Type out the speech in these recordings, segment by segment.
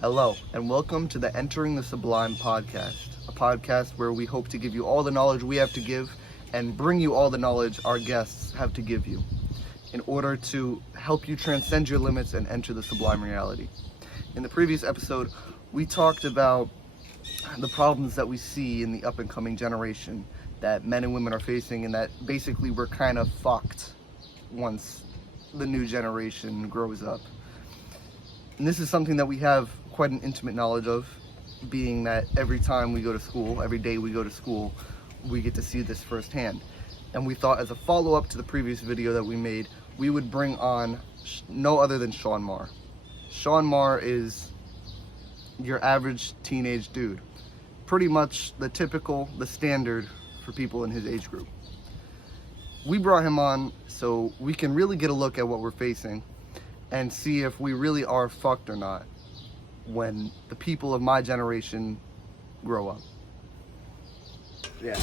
Hello, and welcome to the Entering the Sublime podcast, a podcast where we hope to give you all the knowledge we have to give and bring you all the knowledge our guests have to give you in order to help you transcend your limits and enter the sublime reality. In the previous episode, we talked about the problems that we see in the up-and-coming generation that men and women are facing, and that basically we're kind of fucked once the new generation grows up. And this is something that we have quite an intimate knowledge of, being that every time we go to school, every day we go to school, we get to see this firsthand. And we thought, as a follow-up to the previous video that we made, we would bring on no other than Sean Marr. Sean Marr is your average teenage dude. Pretty much the standard for people in his age group. We brought him on so we can really get a look at what we're facing and see if we really are fucked or not when the people of my generation grow up. Yeah.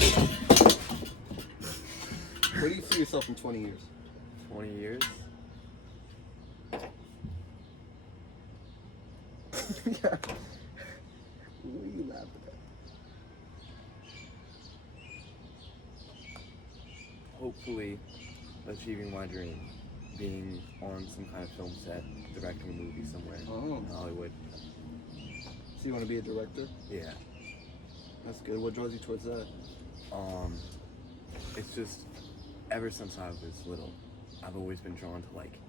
Where do you see yourself in 20 years? 20 years? Yeah. What are you laughing at? Hopefully achieving my dream. Being on some kind of film set, directing a movie somewhere in Hollywood. So you want to be a director? Yeah. That's good. What draws you towards that? It's just, ever since I was little, I've always been drawn to, like,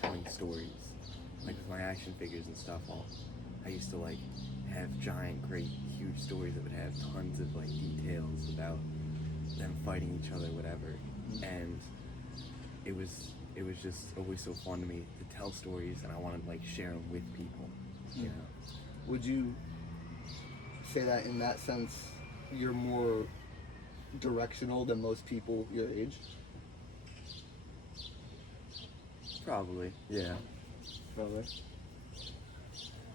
telling stories. Like, with my action figures and stuff, I used to, like, have giant, great, huge stories that would have tons of, like, details about them fighting each other, whatever. And it was just always so fun to me to tell stories, and I wanted to, like, share them with people, you know? Would you say that in that sense you're more directional than most people your age? Probably, yeah. Probably.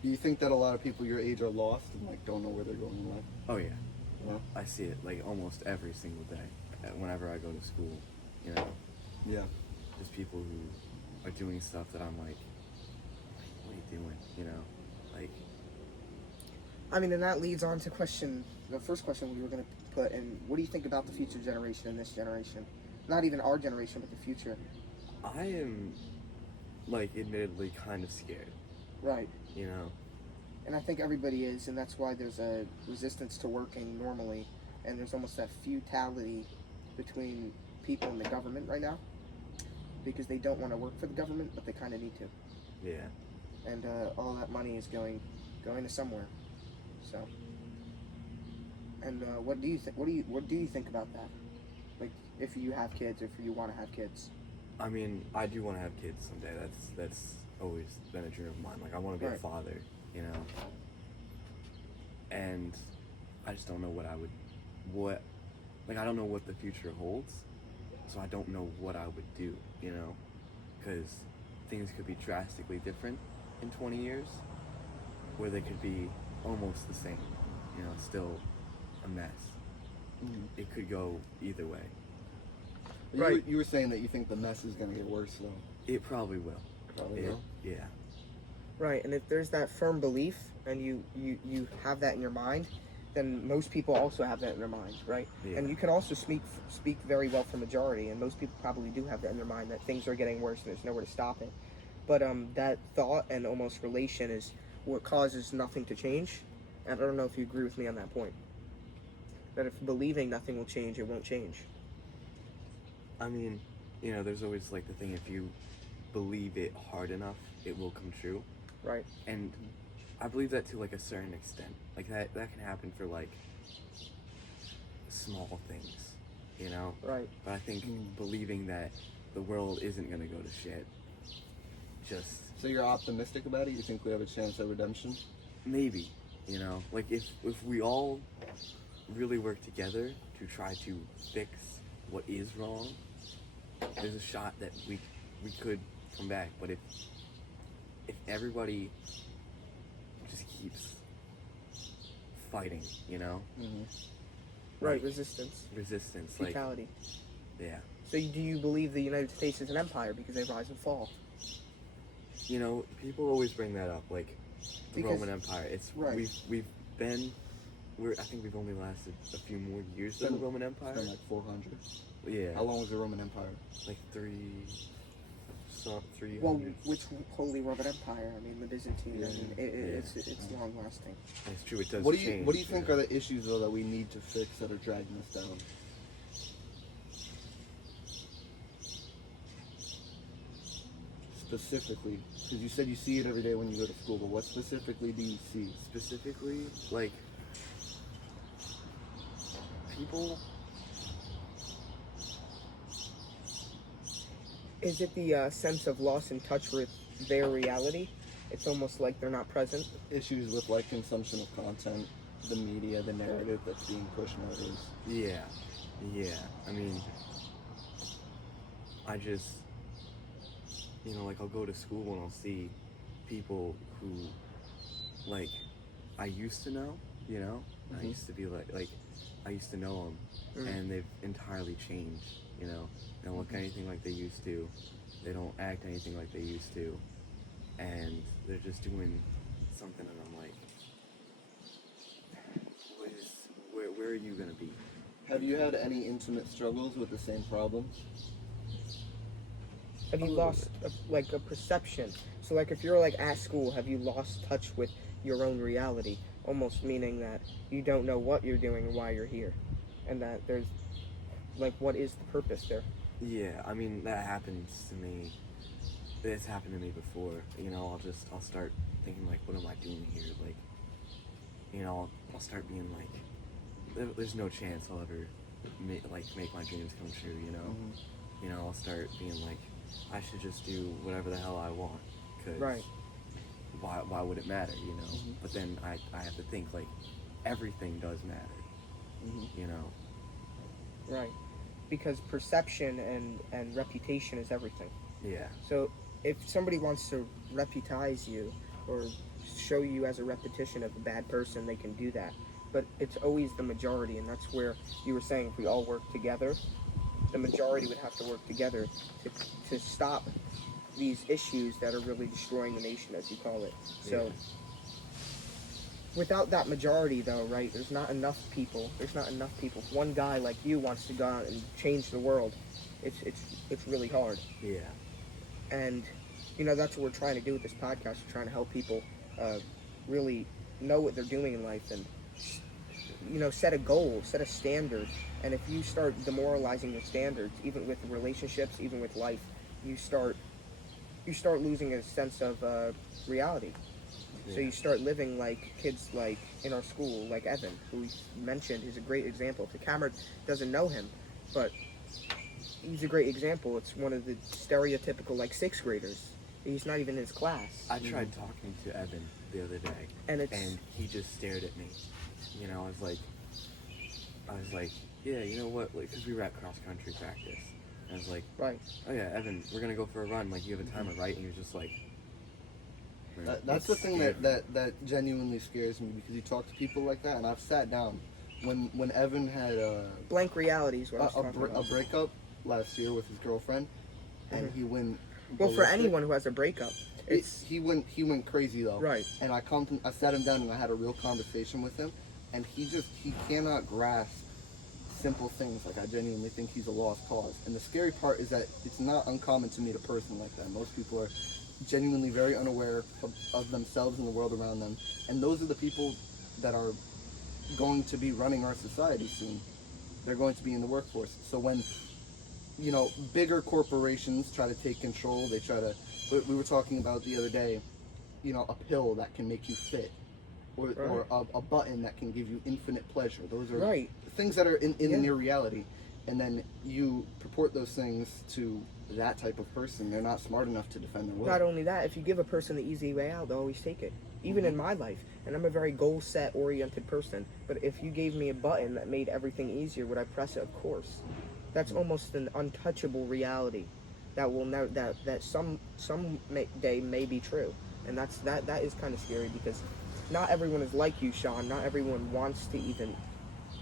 Do you think that a lot of people your age are lost and like don't know where they're going in life? Oh yeah. Yeah. I see it like almost every single day whenever I go to school, you know? Yeah. There's people who are doing stuff that I'm like, what are you doing, you know? Like, I mean, and that leads on to the first question we were going to put in. What do you think about the future generation and this generation? Not even our generation, but the future. I am, like, admittedly kind of scared, Right. you know? And I think everybody is, and that's why there's a resistance to working normally, and there's almost that futility between people and the government right now, because they don't want to work for the government, but they kind of need to. Yeah. And all that money is going to somewhere. So. And what do you think about that? Like, if you have kids, if you want to have kids. I mean, I do want to have kids someday. That's always been a dream of mine. Like, I want to be a father, you know? And I just don't know I don't know what the future holds, so I don't know what I would do, you know? Because things could be drastically different in 20 years, or they could be almost the same, you know, still a mess. Mm-hmm. It could go either way. Right. You were saying that you think the mess is going to get worse, though. It probably will. Probably will? Yeah. Right, and if there's that firm belief, and you have that in your mind, then most people also have that in their mind, right? Yeah. And you can also speak very well for majority, and most people probably do have that in their mind, that things are getting worse and there's nowhere to stop it. But that thought and almost relation is what causes nothing to change. And I don't know if you agree with me on that point. That if believing nothing will change, it won't change. I mean, you know, there's always like the thing, if you believe it hard enough, it will come true. Right. And I believe that to like a certain extent. Like that can happen for like small things, you know? Right. But I think believing that the world isn't gonna go to shit, just... So you're optimistic about it? You think we have a chance at redemption? Maybe, you know? Like if we all really work together to try to fix what is wrong, there's a shot that we could come back. But if everybody just keeps fighting, you know? Mm-hmm. Right, Like, resistance. Futility. Like, yeah. So do you believe the United States is an empire because they rise and fall? You know, people always bring that up. Like, The Because- Roman Empire. It's Right. we've been. I think we've only lasted a few more years than the Roman It's Empire. been like 400. Yeah. How long was the Roman Empire? Like 300. Well, which Holy Roman Empire? I mean, the Byzantine. Yeah, I mean, it's long lasting. It's true. It does. What do you change, What do you think know? are the issues though that we need to fix that are dragging us down? Specifically, because you said you see it every day when you go to school, but what specifically do you see? Specifically, like people. Is it the sense of loss in touch with their reality? It's almost like they're not present. Issues with like consumption of content, the media, the narrative that's being pushed nowadays. Yeah. I mean, I just, like I'll go to school and I'll see people who, like, I used to know. I Mhm. used to be like I used to know them, Mm. and they've entirely changed. They don't look anything like they used to. They don't act anything like they used to, and they're just doing something, and I'm like, where are you gonna be? Have you had any intimate struggles with the same problems? Have you A little lost a perception? So like if you're like at school, have you lost touch with your own reality? Almost meaning that you don't know what you're doing and why you're here, and that there's like what is the purpose there? Yeah, I mean that happens to me. It's happened to me before. I'll start thinking like, what am I doing here? Like, I'll start being like, there's no chance I'll ever make my dreams come true. Mhm. I'll start being like, I should just do whatever the hell I want. Cause Right. Why would it matter? Mhm. But then I have to think like, everything does matter. Mhm. Right. Because perception and reputation is everything. Yeah. So if somebody wants to reputize you or show you as a repetition of a bad person, they can do that. But it's always the majority, and that's where you were saying if we all work together, the majority would have to work together to stop these issues that are really destroying the nation, as you call it. So Yeah. without that majority, though, right, there's not enough people. If one guy like you wants to go out and change the world, it's really hard. Yeah. And that's what we're trying to do with this podcast. We're trying to help people really know what they're doing in life and set a goal, set a standard. And if you start demoralizing the standards, even with relationships, even with life, you start losing a sense of reality. So Yeah. you start living like kids like in our school, like Evan, who we mentioned is a great example. The camera doesn't know him, but he's a great example. It's one of the stereotypical like sixth graders. He's not even in his class. I tried talking to Evan the other day, And and he just stared at me. I was like, yeah, you know what? Because we were at cross country practice, and I was like, right. oh yeah, Evan, we're gonna go for a run. Like, you have a timer, right? And he was just like, That's the thing that genuinely scares me, because you talk to people like that, and I've sat down when Evan had Blank reality is what I was talking a about. breakup last year with his girlfriend, and Mhm. he went. Well, for ballistic. anyone who has a breakup, it's he went crazy though. right. And I sat him down and I had a real conversation with him, and he cannot grasp simple things. Like, I genuinely think he's a lost cause. And the scary part is that it's not uncommon to meet a person like that. Most people are genuinely very unaware of themselves and the world around them, and those are the people that are going to be running our society soon. They're going to be in the workforce. So when bigger corporations try to take control, they try to. We were talking about the other day, a pill that can make you fit, or a button that can give you infinite pleasure. Those are Right. things that are in Yeah. near reality, and then you purport those things to that type of person. They're not smart enough to defend their will. Not only that, if you give a person the easy way out, they'll always take it. Even in my life, and I'm a very goal-set oriented person, but if you gave me a button that made everything easier, would I press it? Of course. That's almost an untouchable reality that will that some day may be true, and that is kind of scary, because not everyone is like you, Sean. Not everyone wants to even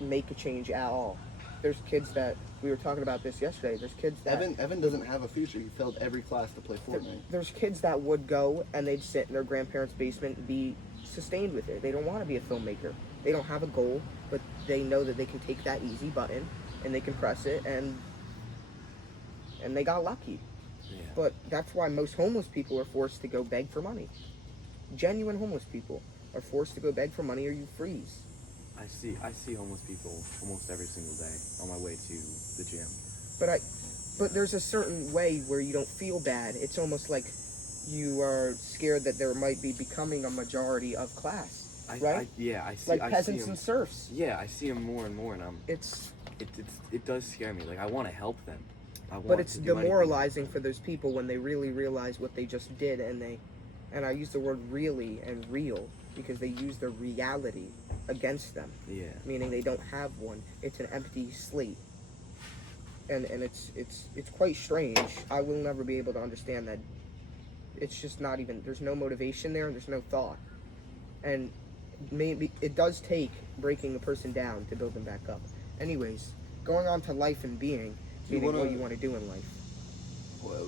make a change at all. there's kids that we were talking about this yesterday. There's kids that Evan doesn't have a future. He failed every class to play Fortnite. there's kids that would go and they'd sit in their grandparents' basement and be sustained with it. They don't want to be a filmmaker. They don't have a goal, but they know that they can take that easy button and they can press it, and they got lucky. Yeah. But that's why most homeless people are forced to go beg for money. Genuine homeless people are forced to go beg for money or you freeze. I see homeless people almost every single day on my way to the gym. But there's a certain way where you don't feel bad. It's almost like you are scared that there might be becoming a majority of class, right? I see. Like I peasants see 'em, and serfs. Yeah, I see them more and more, and it does scare me. Like I want to help them. But it's demoralizing for those people when they really realize what they just did, and I use the word really and real because they use the reality against them. Yeah. Meaning they don't have one. It's an empty slate. And it's quite strange. I will never be able to understand that. It's just not even, there's no motivation there and there's no thought. And maybe it does take breaking a person down to build them back up. Anyways, going on to life and being, meaning what you want to do in life. Well,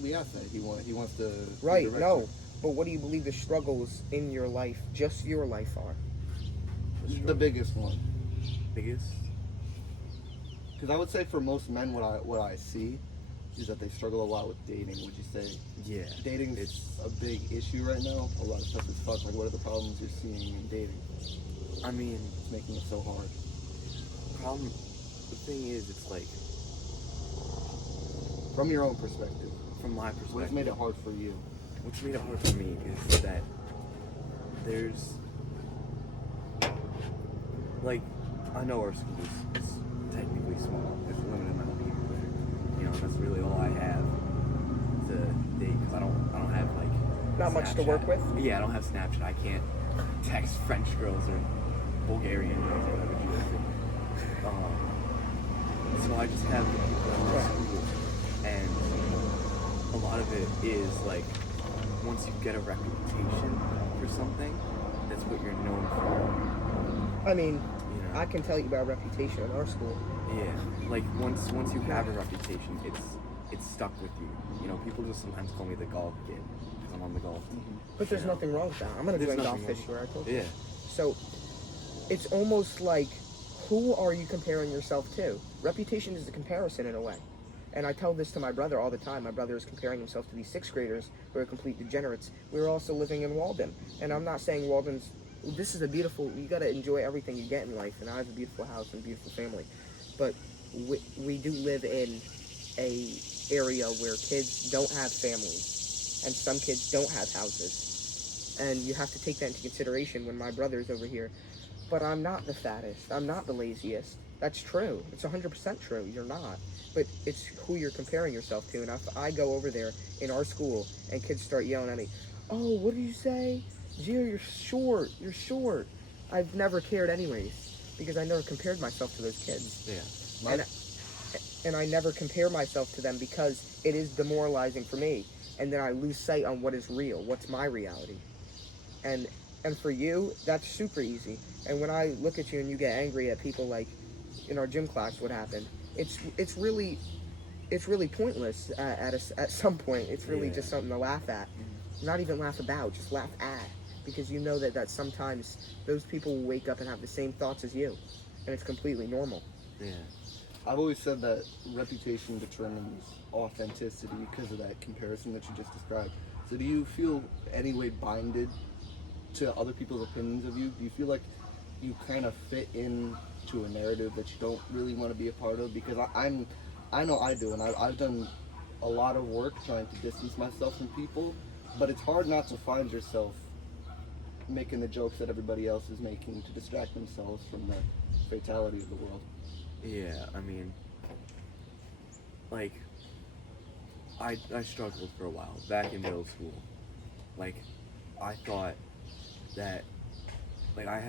we asked that. He wants to. Right, no. But what do you believe the struggles in your life, just your life, are? The biggest one. Biggest? Because I would say for most men, what I see is that they struggle a lot with dating. Would you say? Yeah. Dating is a big issue right now. A lot of stuff is fucked. Like, what are the problems you're seeing in dating? I mean, It's making it so hard. the thing is, it's like, From your own perspective, from my perspective, what's made it hard for you? what's made it hard for me is that there's, like, I know our school is technically small. There's a limited amount of people there. You know, that's really all I have to date because I don't have like Not much to work with? Yeah, I don't have Snapchat. I can't text French girls or Bulgarian girls or whatever you do. So I just have the people in my school, and a lot of it is like once you get a reputation for something, that's what you're known for. I mean, You know? I can tell you about reputation in our school. Yeah, like once you have a reputation, it's stuck with you. You know, people just sometimes call me the golf kid because I'm on the golf team. But there's You know? nothing wrong with that. I'm going to There's join golf nothing this wrong. year, I told you. Yeah, So it's almost like, who are you comparing yourself to? Reputation is a comparison in a way. And I tell this to my brother all the time. My brother is comparing himself to these 6th graders who are complete degenerates. We were also living in Walden. And I'm not saying Walden's, this is a beautiful, you got to enjoy everything you get in life. And I have a beautiful house and a beautiful family. But we do live in a area where kids don't have families. And some kids don't have houses. And you have to take that into consideration when my brother's over here. But I'm not the fattest. I'm not the laziest. That's true. It's 100% true. You're not. But it's who you're comparing yourself to. And if I go over there in our school and kids start yelling at me, oh, what did you say? Gio, you're short. You're short. I've never cared anyways because I never compared myself to those kids. yeah. And I never compare myself to them because it is demoralizing for me. And then I lose sight on what is real. What's my reality? And for you, that's super easy. And when I look at you and you get angry at people like in our gym class, what happened? It's really pointless at some point. It's really Yeah. just something to laugh at. Not even laugh about, just laugh at. Because you know that sometimes those people will wake up and have the same thoughts as you. And it's completely normal. Yeah. I've always said that reputation determines authenticity because of that comparison that you just described. So do you feel any way binded to other people's opinions of you? Do you feel like you kind of fit into a narrative that you don't really want to be a part of? Because I know I do, and I've done a lot of work trying to distance myself from people, but it's hard not to find yourself making the jokes that everybody else is making to distract themselves from the fatality of the world. Yeah, I mean, like, I struggled for a while, back in middle school. Like, I thought that, like, I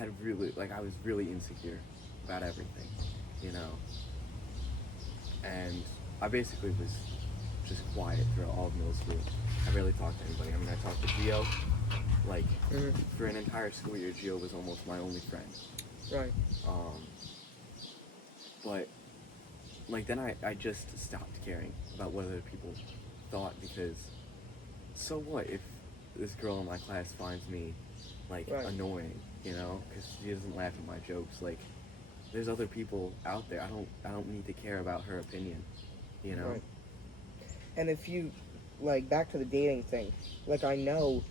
was really insecure about everything, you know? And I basically was just quiet throughout all of middle school. I rarely talked to anybody. I mean, I talked to Gio, like, for an entire school year, Gio was almost my only friend. Right. But like then I just stopped caring about what other people thought, because so what if this girl in my class finds me like Right. annoying, because she doesn't laugh at my jokes. Like there's other people out there. I don't need to care about her opinion, Right. And if you, like, back to the dating thing, like, I know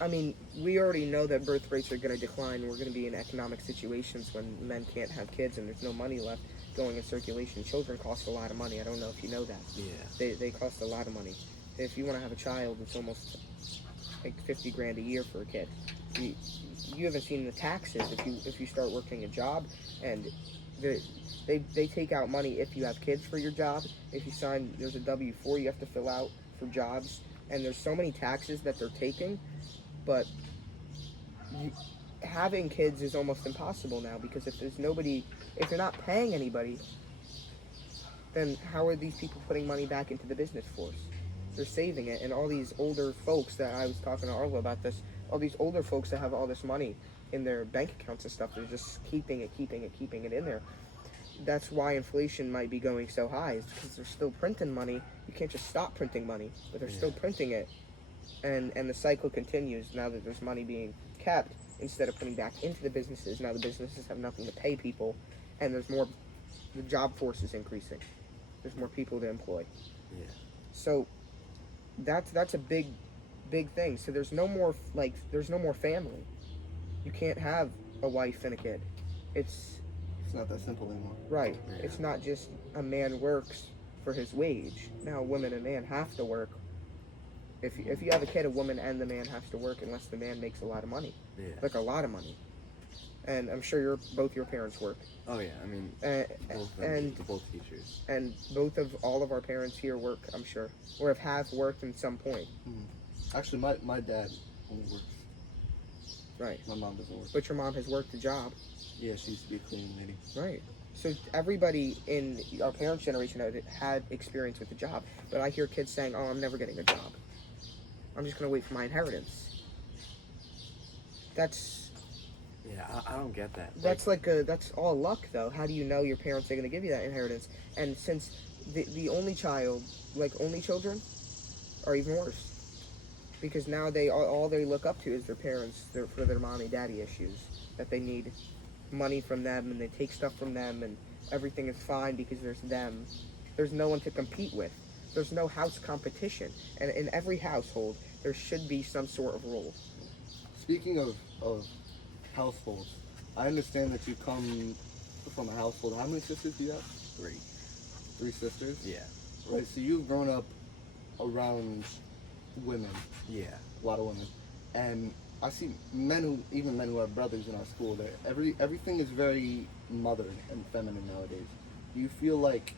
I mean, we already know that birth rates are going to decline. We're going to be in economic situations when men can't have kids and there's no money left going in circulation. Children cost a lot of money. I don't know if you know that. Yeah. They cost a lot of money. If you want to have a child, it's almost like 50 grand a year for a kid. You haven't seen the taxes if you start working a job, and they take out money if you have kids for your job. If you sign, there's a W-4 you have to fill out for jobs, and there's so many taxes that they're taking. But having kids is almost impossible now, because if you're not paying anybody, then how are these people putting money back into the business force? They're saving it, and all these older folks that I was talking to Arlo about this, all these older folks that have all this money in their bank accounts and stuff, they're just keeping it in there. That's why inflation might be going so high, is because they're still printing money. You can't just stop printing money, but they're still printing it, and the cycle continues. Now that there's money being kept, instead of putting back into the businesses, now the businesses have nothing to pay people, and the job force is increasing. There's more people to employ. Yeah. So that's a big thing. So there's no more family. You can't have a wife and a kid. It's not that simple anymore. right. Yeah. It's not just a man works for his wage. Now, a woman and man have to work. If you have a kid, a woman and the man have to work, unless the man makes a lot of money, Yeah. like a lot of money. And I'm sure both your parents work. Oh yeah. I mean, both teachers. And all of our parents here work, I'm sure, or have worked in some point. Actually, my dad only works. Right. My mom doesn't work. But your mom has worked a job. Yeah, she used to be a cleaning lady. Right. So everybody in our parents' generation had experience with a job. But I hear kids saying, "Oh, I'm never getting a job. I'm just gonna wait for my inheritance." That's I don't get that. that's all luck, though. How do you know your parents are gonna give you that inheritance? And since the only child, like only children, are even worse, because now all they look up to is their parents for their mommy daddy issues, that they need money from them, and they take stuff from them, and everything is fine because there's them. There's no one to compete with. There's no house competition, and in every household there should be some sort of rule. Speaking of households, I understand that you come from a household. How many sisters do you have? 3. 3 sisters? Yeah. Right, so you've grown up around women, Yeah. a lot of women. And I see men who have brothers in our school, that everything is very mothered and feminine nowadays. Do you feel like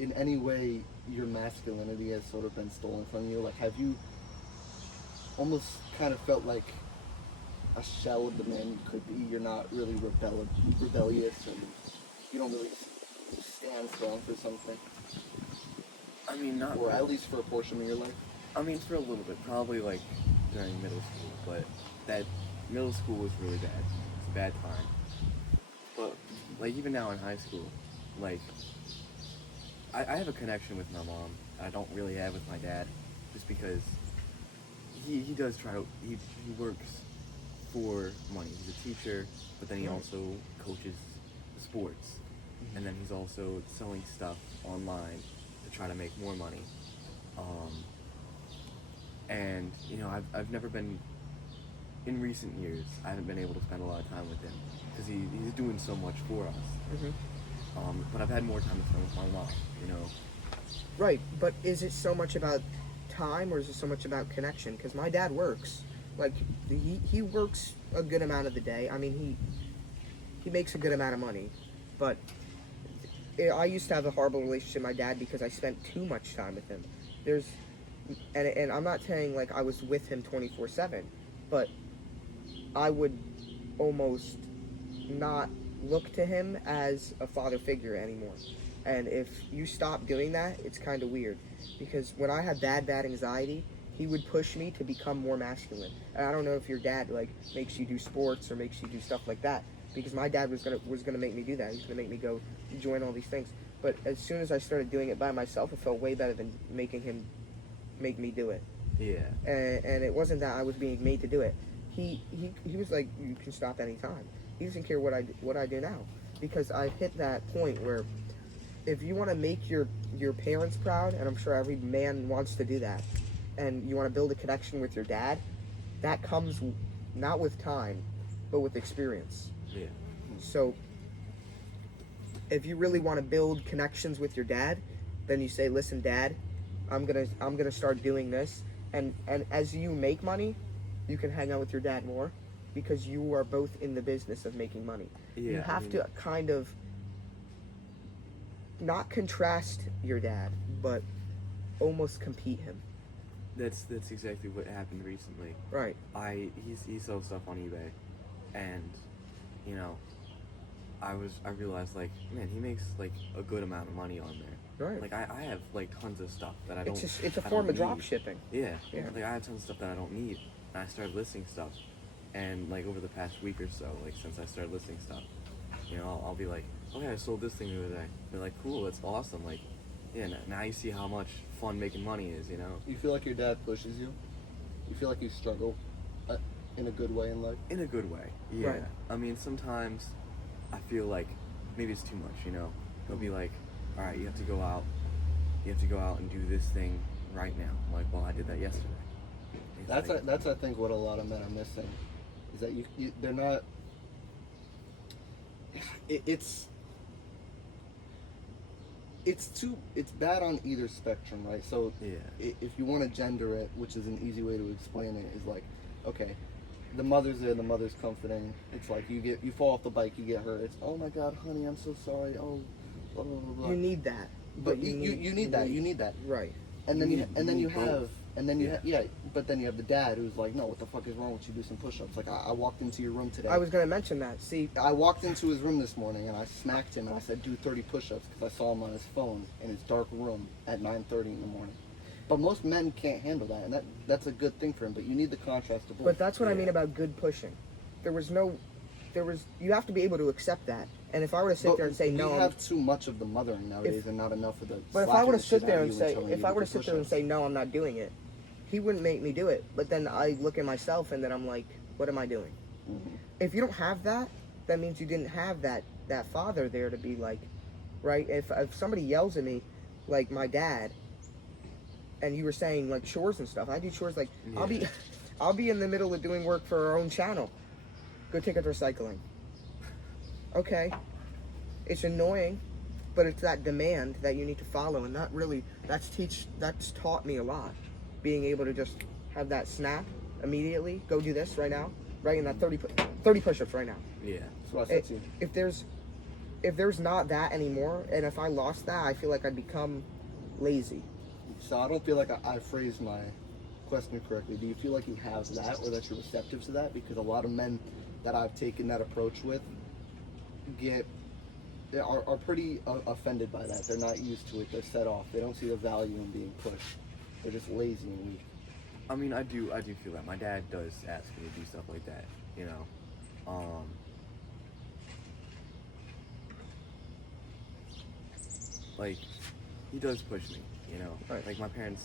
in any way your masculinity has sort of been stolen from you? Like, have you almost kind of felt like a shell of the man you could be? You're not really rebellious, and you don't really stand strong for something, I mean, not or really. at least for a portion of your life. I mean, for a little bit, probably like during middle school, but that middle school was really bad. It's a bad time. But like even now in high school, like I have a connection with my mom I don't really have with my dad, just because he does try to, he works for money. He's a teacher, but then he also coaches sports, and then he's also selling stuff online to try to make more money. And you know, I've never been, in recent years, I haven't been able to spend a lot of time with him because he's doing so much for us. But I've had more time to spend with my mom, you know. Right, but is it so much about time, or is it so much about connection? Because my dad works, like he works a good amount of the day. I mean, he makes a good amount of money, but I used to have a horrible relationship with my dad because I spent too much time with him. And I'm not saying like I was with him 24/7, but I would almost not look to him as a father figure anymore. And if you stop doing that, it's kind of weird. Because when I had bad anxiety, he would push me to become more masculine. And I don't know if your dad like makes you do sports or makes you do stuff like that, because my dad was gonna make me do that. He was gonna make me go join all these things. But as soon as I started doing it by myself, it felt way better than making him make me do it. Yeah. And it wasn't that I was being made to do it. He was like, you can stop anytime. He doesn't care what I do now, because I've hit that point where if you want to make your parents proud, and I'm sure every man wants to do that, and you want to build a connection with your dad, that comes not with time, but with experience. Yeah. So if you really want to build connections with your dad, then you say, listen, Dad, I'm gonna start doing this, and as you make money, you can hang out with your dad more, because you are both in the business of making money. Yeah, You have to kind of not contrast your dad, but almost compete him. That's exactly what happened recently. Right. He sells stuff on eBay, and you know, I realized, like, man, he makes like a good amount of money on there. Right. Like I have like tons of stuff that I don't. It's a I form don't of drop need. shipping. Yeah. Yeah. Like I have tons of stuff that I don't need, and I started listing stuff, and like over the past week or so, like since I started listing stuff, you know, I'll be like, okay, I sold this thing the other day. They're like, cool, that's awesome. Like, yeah, now you see how much fun making money is, you know. You feel like your dad pushes you? You feel like you struggle in a good way in life? In a good way, yeah. Right. I mean, sometimes I feel like maybe it's too much, you know. He'll be like, all right, you have to go out and do this thing right now. I'm like, well, I did that yesterday. He's That's I think what a lot of men are missing, is that you they're not. It's bad on either spectrum, right? So yeah, if you want to gender it, which is an easy way to explain it, is like, okay, the mother's there, the mother's comforting. It's like you fall off the bike, you get hurt. It's, oh my God, honey, I'm so sorry. Oh, blah blah blah blah. You need that. But you need that. Right. And then you both. but then you have the dad who's like, no, what the fuck is wrong with you? Do some push-ups. Like I walked into your room today. I was gonna mention that. See, I walked into his room this morning and I smacked him and I said, do 30 push-ups, because I saw him on his phone in his dark room at 9:30 in the morning. But most men can't handle that, and that's a good thing for him. But you need the contrast to both. but that's what I Yeah. mean about good pushing. You have to be able to accept that. And if I were to sit But there and say no, we have too much of the mothering nowadays, and not enough of the. but if I were to slapping the shit sit there out and of you say, telling if you I to were do to sit there and push-ups. say no, I'm not doing it, he wouldn't make me do it. But then I look at myself and then I'm like, what am I doing? Mhm. If you don't have that, that means you didn't have that father there to be like, right? If somebody yells at me, like my dad, and you were saying like chores and stuff, I do chores like Yeah. I'll be in the middle of doing work for our own channel. Go take it to recycling. Okay, it's annoying, but it's that demand that you need to follow, and that's taught me a lot. Being able to just have that snap immediately, go do this right now, right in that 30 push-ups right now. Yeah. That's what I said to you. If there's not that anymore, and if I lost that, I feel like I'd become lazy. So I don't feel like I phrased my question correctly. Do you feel like you have that, or that you're receptive to that? Because a lot of men that I've taken that approach with are pretty offended by that. They're not used to it. They're set off. They don't see the value in being pushed. They're just lazy and weak. I mean, I do feel that. My dad does ask me to do stuff like that, you know. Like, he does push me, you know. Right. Like my parents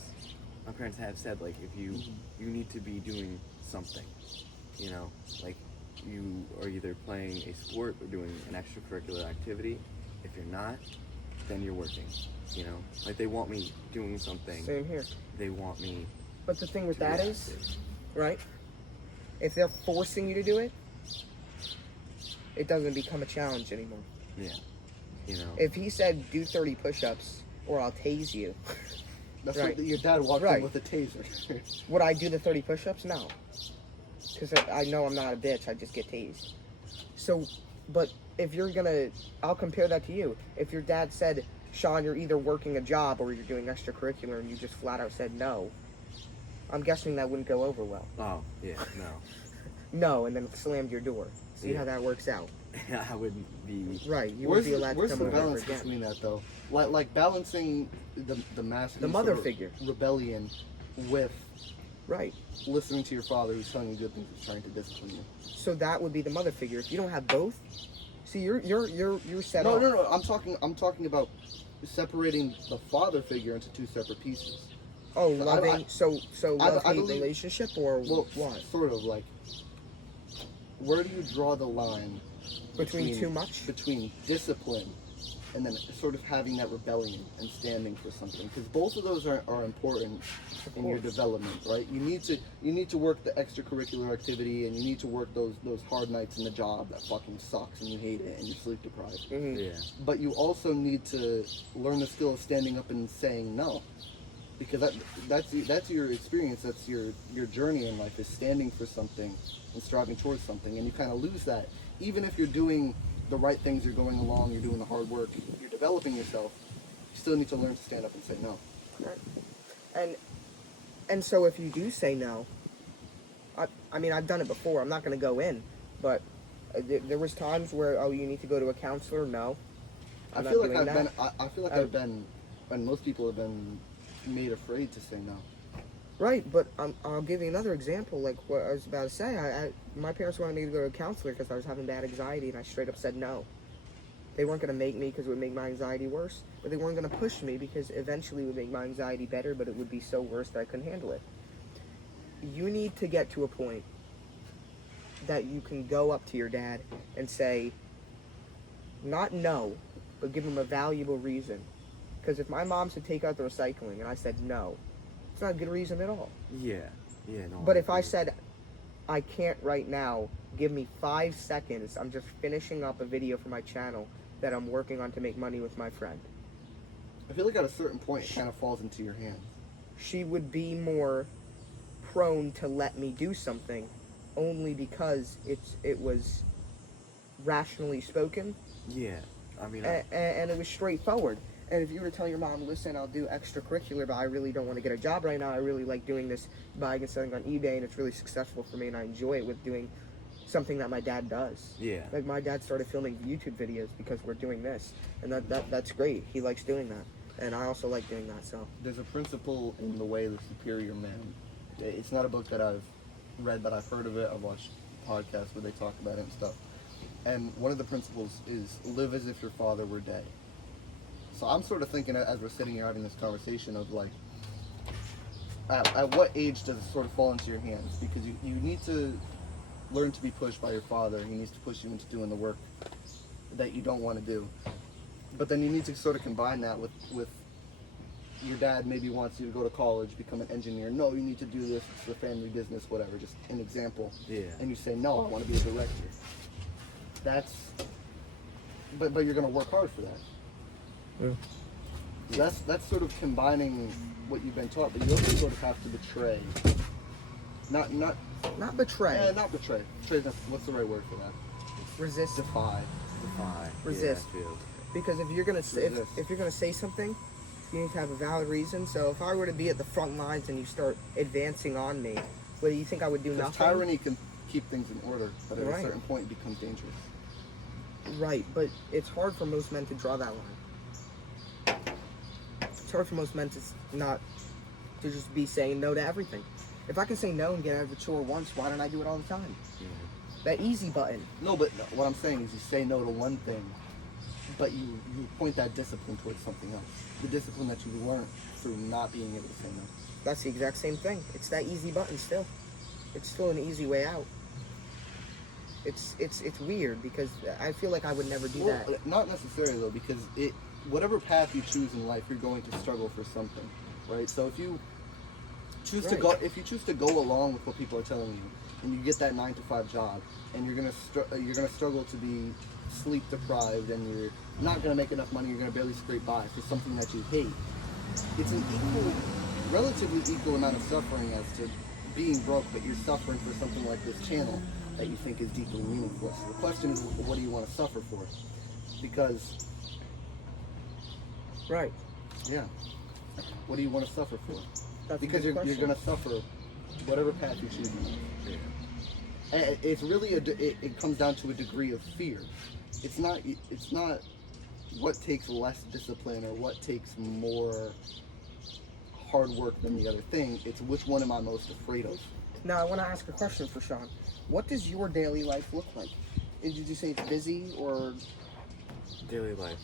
have said, like, if you need to be doing something, you know, like you are either playing a sport or doing an extracurricular activity. If you're not, then you're working, you know. Like they want me doing something. Same here. They want me. But the thing with to be that is, active. right? If they're forcing you to do it, it doesn't become a challenge anymore. Yeah, you know. If he said do 30 push-ups or I'll tase you, That's Right. what your dad walked Right. in with a taser. would I do the 30 push-ups? No. Because I know I'm not a bitch, I just get tased. So, but if you're gonna, I'll compare that to you. If your dad said, Sean, you're either working a job or you're doing extracurricular, and you just flat out said no, I'm guessing that wouldn't go over well. Oh yeah, no. No, and then slammed your door. See Yeah. how that works out. I wouldn't be. Right, you Where's would be allowed to where's come the over balance again. between that though? Like balancing the mass The mother figure. rebellion with Right. listening to your father who's telling you good things, is trying to discipline you. So that would be the mother figure. If you don't have both, see, you're set No, off. no, no. I'm talking about separating the father figure into two separate pieces. Oh, I- loving. I- so love I hate believe- relationship or Well, what? sort of like, where do you draw the line Between too much? between discipline and then sort of having that rebellion and standing for something? Because both of those are important in your development, right? You need to work the extracurricular activity, and you need to work those hard nights in the job that fucking sucks and you hate it and you're sleep deprived. Mhm. Yeah. But you also need to learn the skill of standing up and saying no, because that's your experience. That's your journey in life, is standing for something and striving towards something. And you kind of lose that, even if you're doing the right things, you're going along, you're doing the hard work, you're developing yourself. You still need to learn to stand up and say no. Right. And so if you do say no, I mean, I've done it before. I'm not going to go in, but there was times where, oh, you need to go to a counselor. No, I I'm feel not like doing I've that. been. I feel like I've been, and most people have been made afraid to say no. Right, but I'll give you another example. Like what I was about to say, my parents wanted me to go to a counselor because I was having bad anxiety, and I straight up said no. They weren't going to make me because it would make my anxiety worse, but they weren't going to push me because eventually it would make my anxiety better, but it would be so worse that I couldn't handle it. You need to get to a point that you can go up to your dad and say, not no, but give him a valuable reason. Because if my mom said take out the recycling and I said no, it's not a good reason at all. Yeah. Yeah. No. But if I agree. said, I can't right now, give me 5 seconds, I'm just finishing up a video for my channel that I'm working on to make money with my friend, I feel like at a certain point it kind of falls into your hands. she would be more prone to let me do something only because it was rationally spoken Yeah. I mean. and it was straightforward. And if you were to tell your mom, listen, I'll do extracurricular, but I really don't want to get a job right now. I really like doing this buying and selling on eBay, and it's really successful for me, and I enjoy it with doing something that my dad does. Yeah. Like my dad started filming YouTube videos because we're doing this, and that's great. He likes doing that, and I also like doing that. So There's a principle in The Way of the Superior Man. It's not a book that I've read, but I've heard of it. I've watched podcasts where they talk about it and stuff. And one of the principles is live as if your father were dead. So I'm sort of thinking, as we're sitting here having this conversation, of like, at what age does it sort of fall into your hands? Because you need to learn to be pushed by your father. He needs to push you into doing the work that you don't want to do. But then you need to sort of combine that with your dad maybe wants you to go to college, become an engineer. No, you need to do this. It's the family business, whatever. Just an example. Yeah. And you say, no, I want to be a director. But you're going to work hard for that. So that's sort of combining what you've been taught, but you also sort of have to betray. Not betray. not betray. Betray. What's the right word for that? Resist. Defy. Defy. Resist. Yeah, I feel. Because if you're gonna say, Resist. if you're gonna say something, you need to have a valid reason. So if I were to be at the front lines and you start advancing on me, whether you think I would do Because nothing, tyranny can keep things in order, but at a Right. certain point it becomes dangerous. right? But it's hard for most men to draw that line. It's hard for most men to just be saying no to everything. If I can say no and get out of a chore once, why don't I do it all the time? Yeah. That easy button. No, but what I'm saying is you say no to one thing, but you point that discipline towards something else. The discipline that you learned through not being able to say no. That's the exact same thing. It's that easy button still. It's still an easy way out. It's weird because I feel like I would never do that. Not necessarily though, because whatever path you choose in life, you're going to struggle for something, right? So if you choose to go along with what people are telling you, and you get that 9-to-5 job, and you're gonna struggle to be sleep deprived, and you're not gonna make enough money, you're gonna barely scrape by for something that you hate. It's an relatively equal amount of suffering as to being broke, but you're suffering for something like this channel that you think is deeply meaningful. So the question is, what do you want to suffer for? Because, Right. yeah, what do you want to suffer for? That's Because you're going to suffer whatever path you choose in life. Yeah. And it's really it comes down to a degree of fear. It's not what takes less discipline or what takes more hard work than the other thing. It's which one am I most afraid of? Now, I want to ask a question for Sean. What does your daily life look like? Did you say it's busy or? Daily life.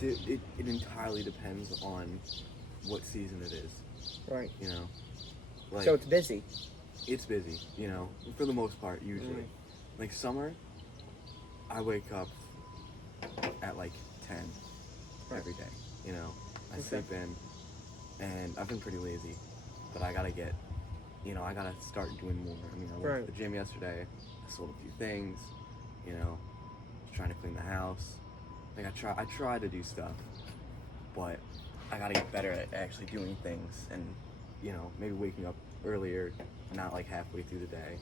It entirely depends on what season it is. Right. You know, like So it's busy. it's busy. You know, for the most part, usually. Like summer, I wake up at like 10 every day. You know, I sleep in, and I've been pretty lazy, but I gotta get, I gotta start doing more. I mean, I went to the gym yesterday. I sold a few things. You know, trying to clean the house. Like I try to do stuff, but I gotta get better at actually doing things, and maybe waking up earlier, not like halfway through the day.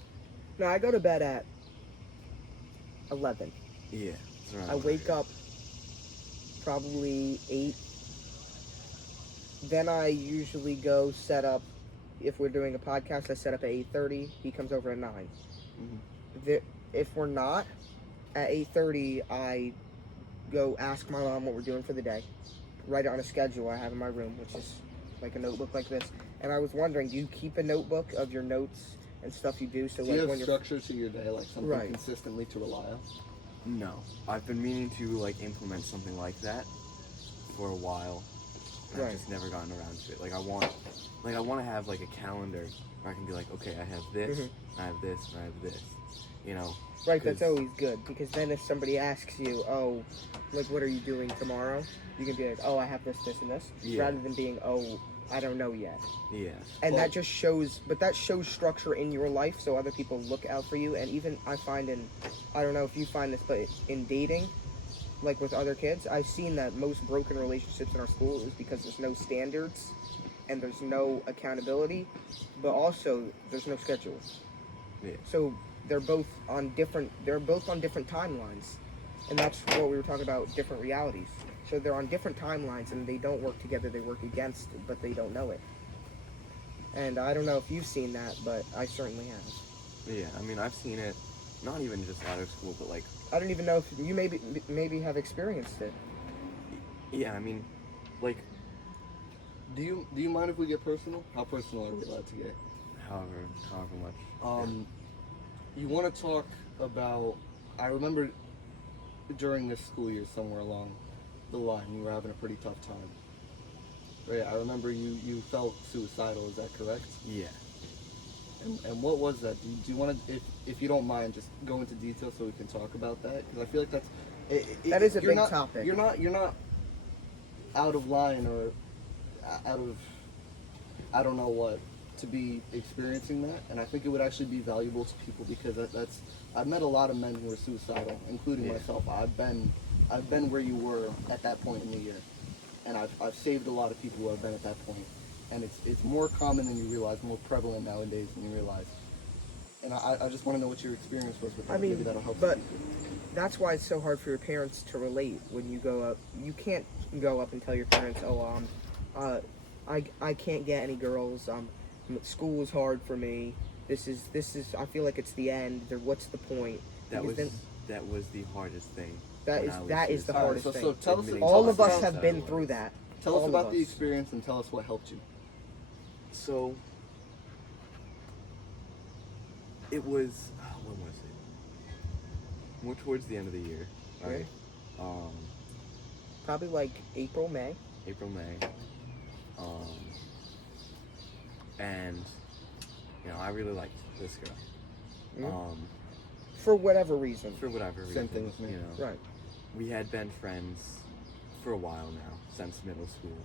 No, I go to bed at 11. Yeah. I wake up probably 8. Then I usually go set up. If we're doing a podcast, I set up at 8:30. He comes over at 9. Mm-hmm. If we're not at 8:30, I go ask my mom what we're doing for the day. Write it on a schedule I have in my room, which is like a notebook like this. And I was wondering, do you keep a notebook of your notes and stuff you do? So do like you have when you're structure to your day, like something consistently to rely on? No, I've been meaning to like implement something like that for a while. And I've just never gotten around to it. Like I want to have like a calendar where I can be like, okay, I have this, I have this, and I have this. Right, that's always good, because then if somebody asks you, oh, like what are you doing tomorrow? You can be like, oh, I have this, this, and this, rather than being, oh, I don't know yet. Yeah. And that just shows, but that shows structure in your life, so other people look out for you. And even I find I don't know if you find this, but in dating, like with other kids, I've seen that most broken relationships in our school is because there's no standards and there's no accountability, but also there's no schedule. Yeah. So they're both on different timelines, and that's what we were talking about, different realities. So they're on different timelines and they don't work together, they work against it, but they don't know it. And I don't know if you've seen that, but I certainly have. Yeah, I mean, I've seen it, not even just out of school, but like... I don't even know if you maybe have experienced it. Yeah, I mean, like... Do you mind if we get personal? How personal are we allowed to get? However much. You want to talk about... I remember during this school year, somewhere along the line, you were having a pretty tough time. Right, I remember you felt suicidal, is that correct? Yeah. And what was that? Do you want to, if you don't mind, just go into detail so we can talk about that? Because I feel like that is a big topic. You're not out of line or out of, I don't know what, to be experiencing that. And I think it would actually be valuable to people, because I've met a lot of men who are suicidal, including myself. I've been where you were at that point in the year, and I've saved a lot of people who have been at that point. And it's more common than you realize, more prevalent nowadays than you realize. And I just want to know what your experience was with that. Maybe that'll help but people. That's why it's so hard for your parents to relate when you go up. You can't go up and tell your parents, oh, I can't get any girls. School is hard for me. This is. I feel like it's the end. What's the point? That was the hardest thing. That is the hardest thing. So tell us, all of us have been through that. Tell us about the experience and tell us what helped you. So, it was, when was it? More towards the end of the year, right? Probably like April, May. May. And, I really liked this girl. For whatever reason. Same thing with me. Right. We had been friends for a while now, since middle school.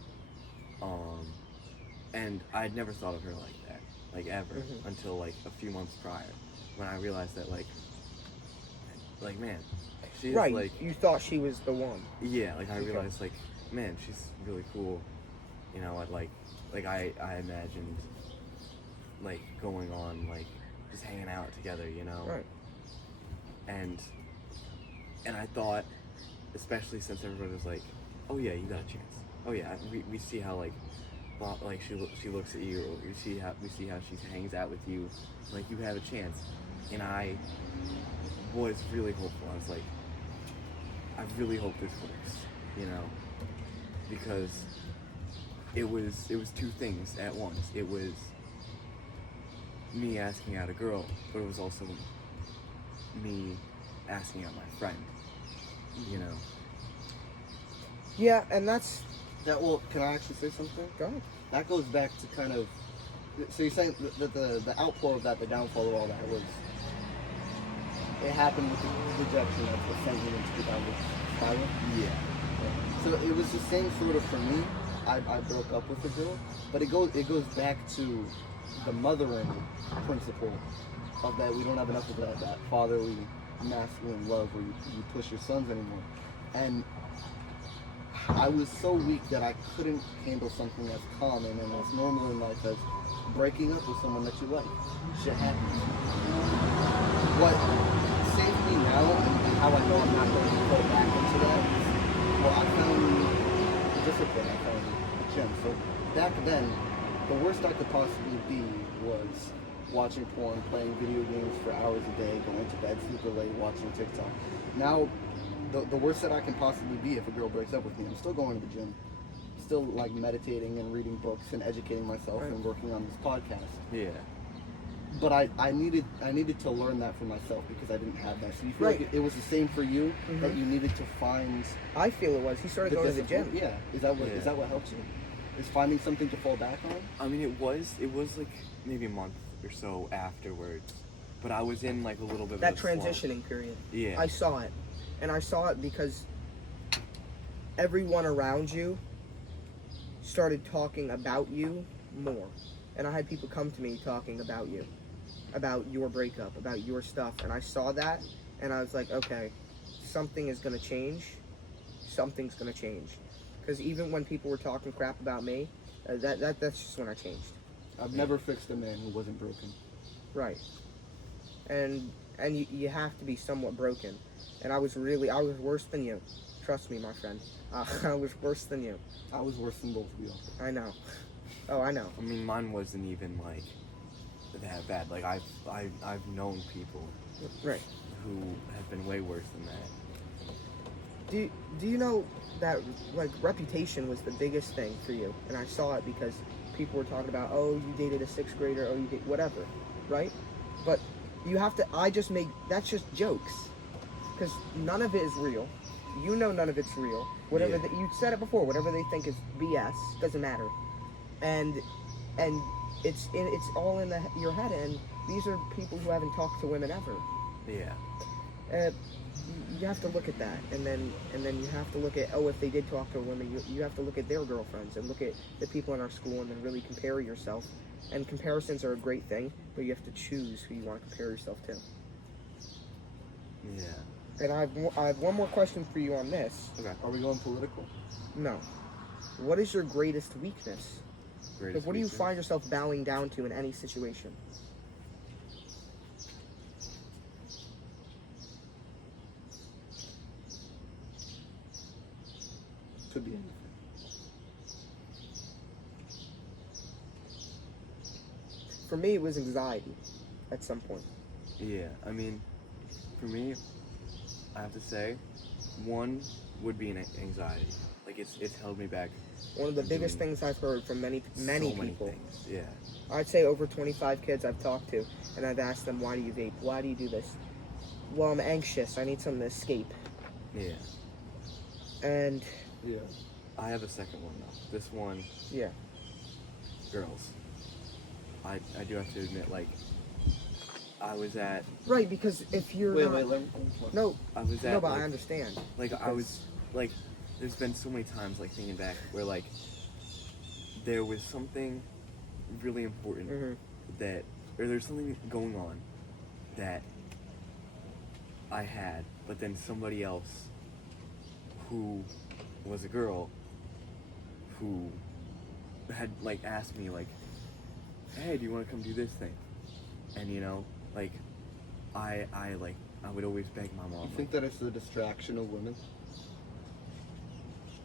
And I'd never thought of her like that, like ever, until like a few months prior, when I realized that like man, she's like... you thought she was the one. Yeah, like I realized like, man, she's really cool. I imagined like going on, like just hanging out together, Right. And I thought, especially since everybody was like, oh yeah, you got a chance. Oh yeah, we see how like she looks at you, or we see how she hangs out with you, like you have a chance. And I was really hopeful. I was like, I really hope this works, because it was two things at once. It was me asking out a girl, but it was also me asking out my friend. You know. Yeah, and that's That well, can I actually say something? go ahead. That goes back to kind of. So you're saying that the outpour of that, the downfall of all that was. It happened with the rejection that's what sent you into the downward spiral. Yeah. So it was the same sort of for me. I broke up with a girl, but it goes back to the mothering principle of that we don't have enough of that fatherly, masculine love where you push your sons anymore. And I was so weak that I couldn't handle something as common and as normal in life as breaking up with someone that you like. Shit happens. What saved me now and how I know I'm not going to go back into that is, well, I found the discipline, I found the gym. So back then, the worst I could possibly be was watching porn, playing video games for hours a day, going to bed super late, watching TikTok. Now, the worst that I can possibly be if a girl breaks up with me, I'm still going to the gym, still like meditating and reading books and educating myself and working on this podcast. Yeah. But I needed to learn that for myself because I didn't have that. So you feel like it was the same for you, that you needed to find. I feel it was. He started going to the gym. Yeah, is that what helps you? Is finding something to fall back on? I mean, it was like maybe a month or so afterwards, but I was in like a little bit That of a slump. transitioning period. Yeah. I saw it. And I saw it because everyone around you started talking about you more. And I had people come to me talking about you, about your breakup, about your stuff. And I saw that and I was like, okay, something is going to change. Something's going to change. Because even when people were talking crap about me, that's just when I changed. I've never fixed a man who wasn't broken. Right. And you have to be somewhat broken. And I was worse than you. Trust me, my friend. I was worse than you. I was worse than both of you. I know. Oh, I know. I mean, mine wasn't even like that bad. Like I've known people Right. who have been way worse than that. Do you know that like reputation was the biggest thing for you? And I saw it because people were talking about, oh, you dated a sixth grader, oh, you did whatever, right? But you have to. That's just jokes, because none of it is real. You know, none of it's real. Whatever you said it before. Whatever they think is BS doesn't matter, and it's all in your head. And these are people who haven't talked to women ever. Yeah. You have to look at that, and then you have to look at, oh, if they did talk to a woman, you have to look at their girlfriends and look at the people in our school, and then really compare yourself. And comparisons are a great thing, but you have to choose who you want to compare yourself to. Yeah. And I have one more question for you on this. Okay. Are we going political? No. What is your greatest weakness? Like, what do you find yourself bowing down to in any situation? Could be anything. For me, it was anxiety at some point. Yeah. I mean, for me, I have to say, one would be an anxiety. Like it's held me back. One of the biggest things I've heard from many So people. things. Yeah. I'd say over 25 kids I've talked to, and I've asked them, why do you vape? Why do you do this? Well, I'm anxious. I need something to escape. Yeah. And Yeah. I have a second one though. This one, yeah, girls. I do have to admit, like, I was at right, because if you're Wait, not, let me. no, I was at no, but like, I understand. like I was like, there's been so many times like thinking back where like there was something really important Mm-hmm. that, or there's something going on that I had, but then somebody else who was a girl who had like asked me like, hey, do you want to come do this thing? And you know, like I would always beg my mom. You think that it's the distraction of women?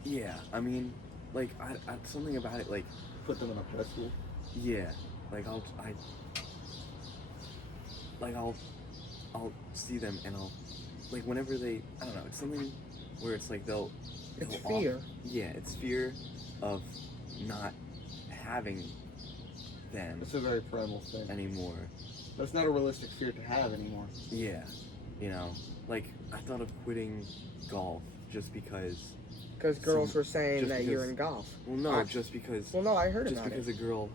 Yeah, I mean, like I something about it, like Put them on a pedestal? yeah, like I'll see them and I'll like whenever they, I don't know, it's something where it's like It's they'll fear. yeah, it's fear of not having them It's a very primal thing. anymore. That's not a realistic fear to have anymore. Yeah, you know, like I thought of quitting golf just because. Because girls Some- were saying just that you're because- in golf. Well, no, I- just because. Well, no, I heard Just about because it. a girl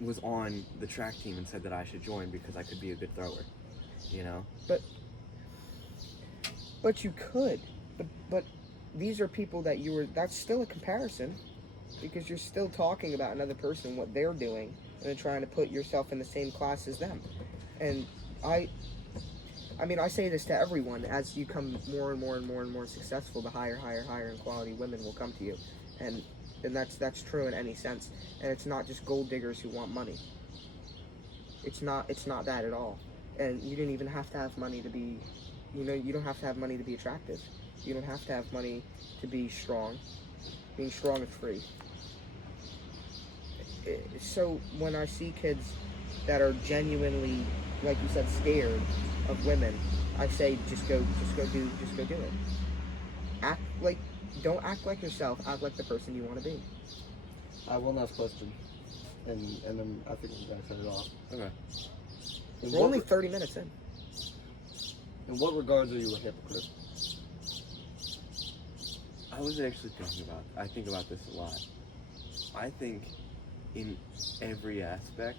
was on the track team and said that I should join because I could be a good thrower. You know. But you could. But these are people that you were. That's still a comparison, because you're still talking about another person, what they're doing, and then trying to put yourself in the same class as them. And I mean, I say this to everyone: as you come more and more successful, the higher in quality women will come to you, and that's true in any sense. And it's not just gold diggers who want money. It's not that at all. And you didn't even have to have money to be, you don't have to have money to be attractive. You don't have to have money to be strong. Being strong is free. So when I see kids that are genuinely, like you said, scared of women, I say just go do it. Don't act like yourself. Act like the person you want to be. I have one last question, and then I think we're gonna cut it off. Okay. We're only 30 minutes in. In what regards are you a hypocrite? I was actually I think about this a lot. I think in every aspect,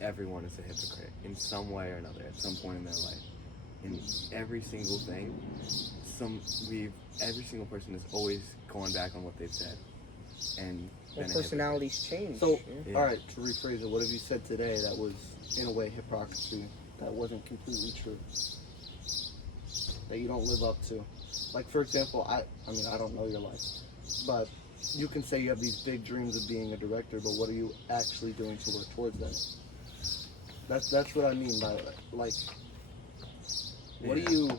everyone is a hypocrite in some way or another at some point in their life. In every single thing, every single person has always gone back on what they've said. And Well, been a hypocrite. personalities change. So, Yeah. all right, to rephrase it, what have you said today that was, in a way, hypocrisy, that wasn't completely true, that you don't live up to? Like, for example, I mean, I don't know your life, but you can say you have these big dreams of being a director, but what are you actually doing to work towards them? That's what I mean by, like, what Yeah. do you...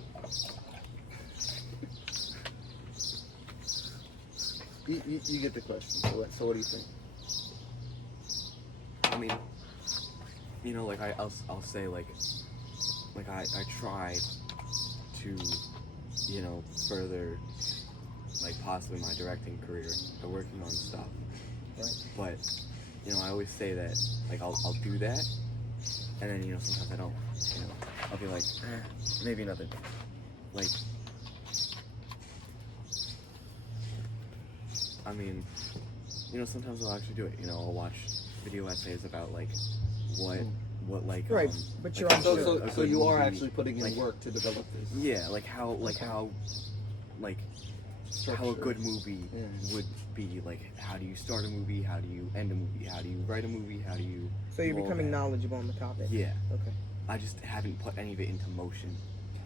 You get the question. So what do you think? I mean, like I'll say like I try to, further like possibly my directing career by working on stuff. Right. But, I always say that like I'll do that, and then sometimes I don't. I'll be like, maybe another day. Like, I mean, sometimes I'll actually do it. I'll watch video essays about like what like Right, but like you're a on good- So a so good you are movie, actually putting in like- work to develop this. Yeah, like how how a Structure. good movie Yeah. would be. Like, how do you start a movie? How do you end a movie? How do you write a movie? How do you? So you're do all becoming that? knowledgeable on the topic. Yeah, Okay. I just haven't put any of it into motion.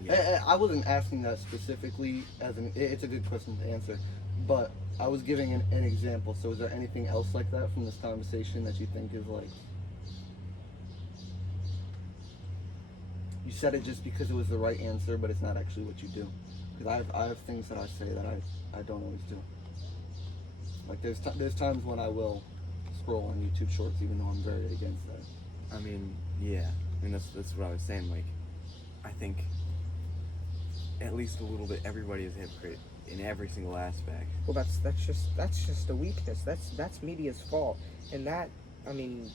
yet. I wasn't asking that specifically it's a good question to answer, but I was giving an example. So is there anything else like that from this conversation that you think is like, you said it just because it was the right answer, but it's not actually what you do? Because I have things that I say that I don't always do. Like there's times when I will scroll on YouTube Shorts even though I'm very against that. I mean, yeah. I mean, that's what I was saying. Like, I think at least a little bit everybody is a hypocrite in every single aspect. Well, that's just a weakness. That's media's fault, and that, I mean,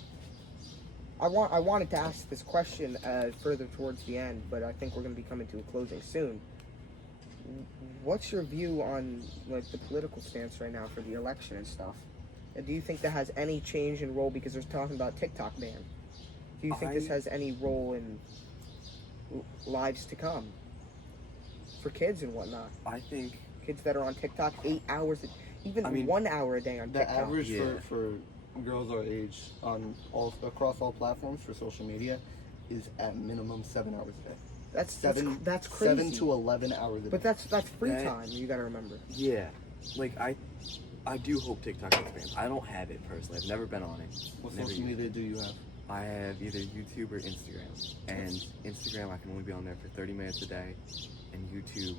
I wanted to ask this question further towards the end, but I think we're going to be coming to a closing soon. What's your view on like the political stance right now for the election and stuff? And do you think that has any change in role, because they're talking about TikTok ban? Do you think this has any role in lives to come for kids and whatnot? I think Kids that are on TikTok 8 hours, even I mean, 1 hour a day on The TikTok. average Yeah. for girls our age on across all platforms for social media is at minimum 7 hours a day. That's crazy. 7 to 11 hours a day. But that's free That- time. You got to remember. yeah. Like I do hope TikTok gets banned. I don't have it personally. I've never been on it. What Never social used media do you have? I have either YouTube or Instagram. And Instagram, I can only be on there for 30 minutes a day. And YouTube,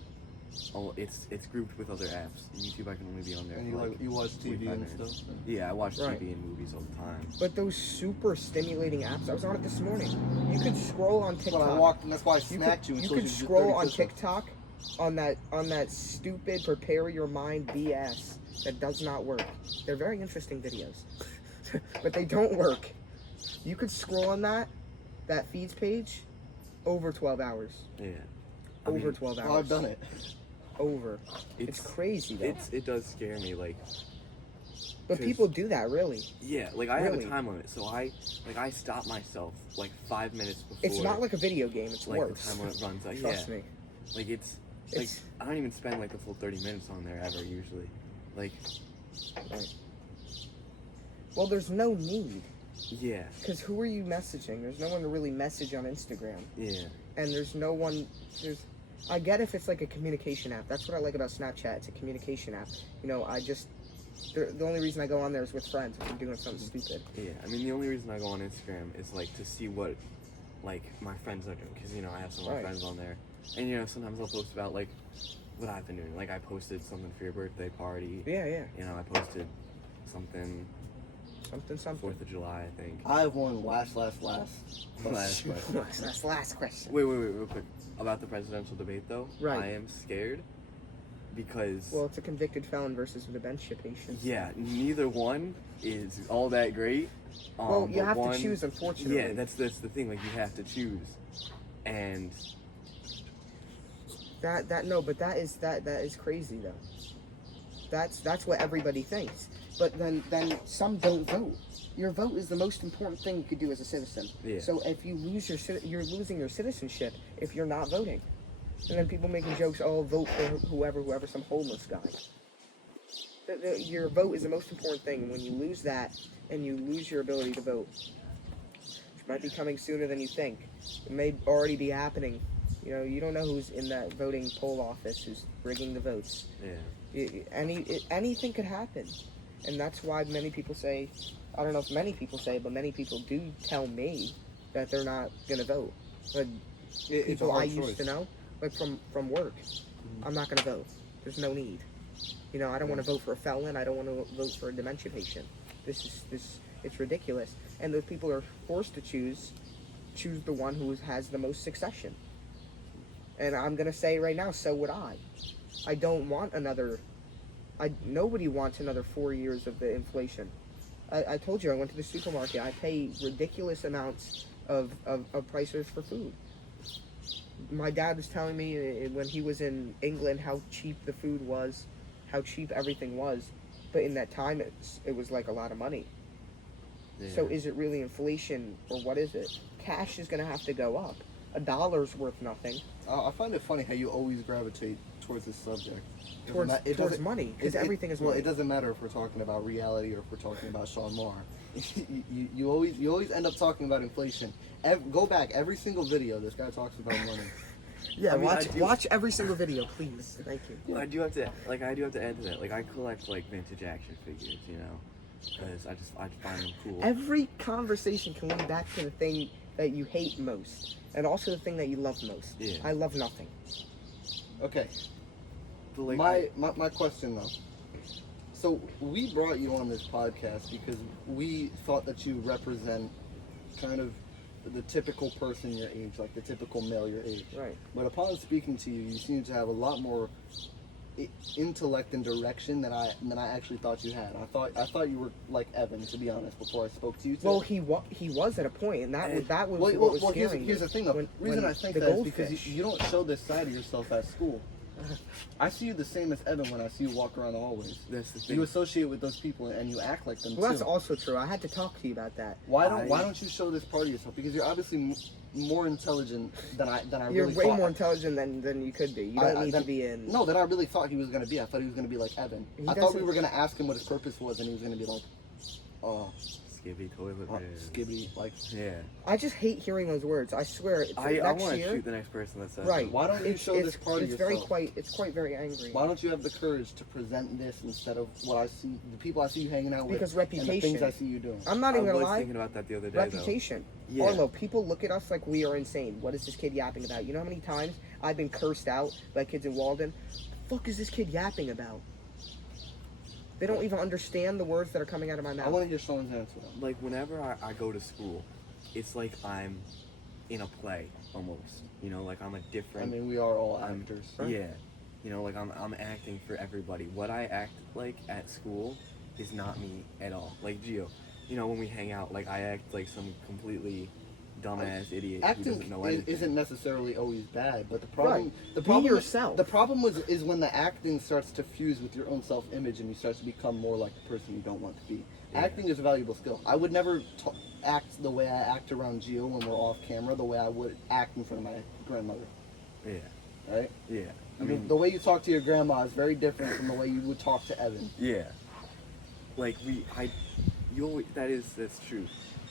it's grouped with other apps. YouTube, I can only be on there And for you watch TV 45 and minutes. stuff? Yeah, I watch Right. TV and movies all the time. But those super stimulating apps, I was on it this morning. You could scroll on That's why I TikTok. walked, and that's why I smacked you. You and could told you to do scroll 30 on push-ups. TikTok on that stupid prepare your mind BS that does not work. They're very interesting videos. but they don't work. You could scroll on that feeds page over 12 hours. Yeah. Over 12 hours. Well, I've done it. Over. It's crazy though. It does scare me, like. But people do that, really. Yeah, like I have Really? a time limit, so I stop myself like 5 minutes before. It's not like a video game. It's like worse. the time limit runs out. Trust Yeah. me. Like it's I don't even spend like the full 30 minutes on there ever usually. Like. Right. Well, there's no need. Yeah. Because who are you messaging? There's no one to really message on Instagram. Yeah. And there's no one. I get if it's like a communication app. That's what I like about Snapchat. It's a communication app. You know, the only reason I go on there is with friends if I'm doing something stupid. Yeah. I mean, the only reason I go on Instagram is like to see what like my friends are doing, because you know I have some of my friends on there, and you know sometimes I'll post about like what I've been doing. Like I posted something for your birthday party. Yeah, yeah. You know, I posted something. Something. 4th of July, I think. I have one last. Last question. That's the last question. Wait, real quick. About the presidential debate, though. Right. I am scared because. Well, it's a convicted felon versus a dementia patient. Yeah, neither one is all that great. Well, you have to choose, unfortunately. Yeah, that's the thing. Like you have to choose, and. But that is crazy though. That's what everybody thinks. But then some don't vote. Your vote is the most important thing you could do as a citizen. Yeah. So if you lose you're losing your citizenship if you're not voting. And then people making jokes, oh, vote for whoever, some homeless guy. Your vote is the most important thing. And when you lose that, and you lose your ability to vote, which might be coming sooner than you think, it may already be happening. You know, you don't know who's in that voting poll office, who's rigging the votes. Yeah. Anything could happen. And that's why many people say, I don't know if many people say, but many people do tell me that they're not going to vote. But people I used to know, like from work, I'm not going to vote. There's no need. You know, I don't want to vote for a felon. I don't want to vote for a dementia patient. It's ridiculous. And those people are forced to choose the one who has the most succession. And I'm going to say right now, so would I. I don't want nobody wants another 4 years of the inflation. I told you, I went to the supermarket. I pay ridiculous amounts of prices for food. My dad was telling me when he was in England how cheap the food was, how cheap everything was. But in that time, it was like a lot of money. Yeah. So is it really inflation or what is it? Cash is going to have to go up. $1's worth nothing. I find it funny how you always gravitate towards this subject. Towards money, because everything is money. Well, it doesn't matter if we're talking about reality or if we're talking about Sean Moore. you always end up talking about inflation. Go back every single video. This guy talks about money. Yeah, I mean, watch every single video, please. Thank you. Well, I do have to add to that. Like I collect like vintage action figures, you know, because I find them cool. Every conversation can lead back to the thing that you hate most, and also the thing that you love most. Yeah. I love nothing. Okay. Like, my question though. So we brought you on this podcast because we thought that you represent kind of the typical person your age, like the typical male your age. Right. But upon speaking to you, you seem to have a lot more intellect and direction than I actually thought you had. I thought you were like Evan, to be honest, before I spoke to you today. Well, he was at a point, and that was what was scaring me. Here's the thing, though. The reason I think that is because you don't show this side of yourself at school. I see you the same as Evan when I see you walk around the hallways. That's the thing. You associate with those people and you act like them Well, too. that's also true. I had to talk to you about that. Why don't you show this part of yourself? Because you're obviously more intelligent than I You're really way thought. more intelligent than you could be. You don't need to be in. No, that I really thought he was going to be. I thought he was going to be like Evan. I thought we were going to ask him what his purpose was, and he was going to be like, Skibby toilet biz. Skibby, like. Yeah. I just hate hearing those words. I swear. I want to shoot the next person that says right. It. Why don't you show this part of yourself? It's quite very angry. Why don't you have the courage to present this instead of what I see, the people I see you hanging out with, because reputation. and the things I see you doing? I'm not even gonna lie. I was thinking about that the other day. Reputation. Yeah. Arlo, people look at us like we are insane. What is this kid yapping about? You know how many times I've been cursed out by kids in Walden? The fuck is this kid yapping about? They don't even understand the words that are coming out of my mouth. I want to hear Sean's answer. Like, whenever I go to school, it's like I'm in a play, almost. You know, like I'm a different... I mean, we are all actors. Yeah. You know, like I'm acting for everybody. What I act like at school is not me at all. Like, Gio, you know, when we hang out, like I act like some completely dumbass idiot who Acting doesn't know anything. isn't necessarily always bad, but the Right. problem Be yourself. The problem is when the acting starts to fuse with your own self-image and you start to become more like the person you don't want to be. Yeah. Acting is a valuable skill. I would never act the way I act around Gio when we're off camera, the way I would act in front of my grandmother. Yeah. Right? Yeah. I mean, The way you talk to your grandma is very different from the way you would talk to Evan. yeah. Like that's true.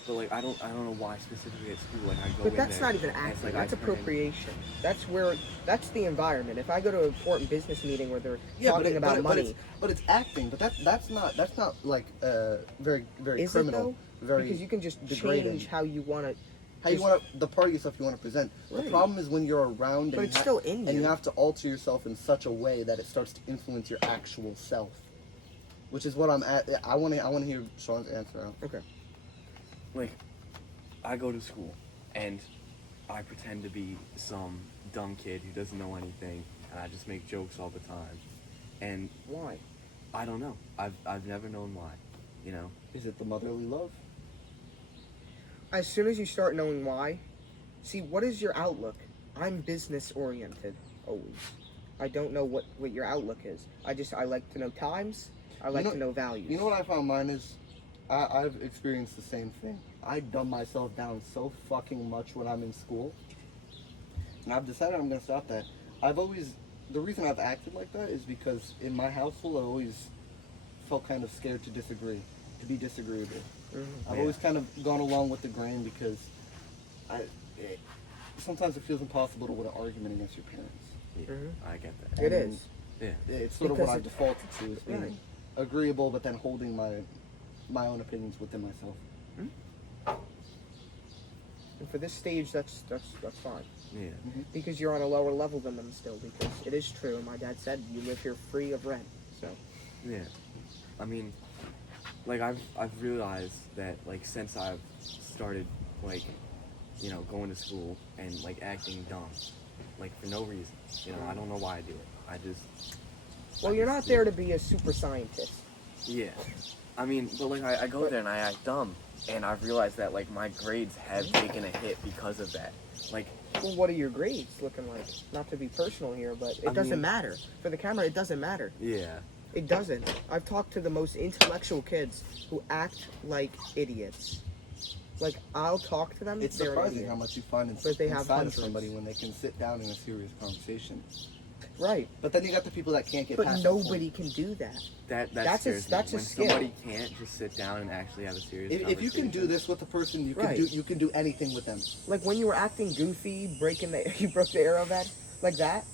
But like I don't know why specifically at school like I go But in that's there not even and it's acting. like I That's turn in- appropriation. That's the environment. If I go to an important business meeting where they're Yeah, talking about money, but it's acting. But that's not like very is criminal. it though? Very Because you can just degrading. change how you want to. How you want to, the part of yourself you want to present. Right. The problem is when you're around But and, it's still in and you. you have to alter yourself in such a way that it starts to influence your actual self. Which is what I'm at. I want to hear Sean's answer out. Okay. like I go to school and I pretend to be some dumb kid who doesn't know anything and I just make jokes all the time. And Why? I don't know. I've never known why, you know. Is it the motherly love? As soon as you start knowing why, see, what is your outlook? I'm business oriented always. I don't know what your outlook is. I like to know times. I like to know values. You know what I found mine is? I've experienced the same thing. I dumb myself down so fucking much when I'm in school. And I've decided I'm going to stop that. The reason I've acted like that is because in my household I always felt kind of scared to be disagreeable. Mm-hmm. I've always kind of gone along with the grain because sometimes it feels impossible to win an argument against your parents. Yeah, Mhm. I get that. It And is. Yeah. It's sort of Because what I've defaulted to is being Right. agreeable, but then holding my own opinions within myself. And for this stage, that's fine. Yeah. Because you're on a lower level than them still. Because it is true, and my dad said you live here free of rent. So Yeah. I mean, like I've realized that like since I've started like, you know, going to school and like acting dumb, like for no reason. You know, I don't know why I do it. I just well, you're not there to be a super scientist. Yeah. I mean, but like I go there and I act dumb, and I've realized that like my grades have taken a hit because of that. Like, Well, what are your grades looking like? Not to be personal here, but it I doesn't mean- matter. For the camera, it doesn't matter. yeah, It doesn't. I've talked to the most intellectual kids who act like idiots. Like, I'll talk to them. It's they're an surprising idiot. how much you find But they have inside of hundreds. somebody when they can sit down in a serious conversation. Right. But then you got the people that can't get But past nobody can do that. that That's a- scares me. that's a when skill. somebody can't just sit down and actually have a serious that point. If you can do conversation. this with a person, you Right. can do anything with them. Like, when you were acting goofy, you broke the arrow that, like that.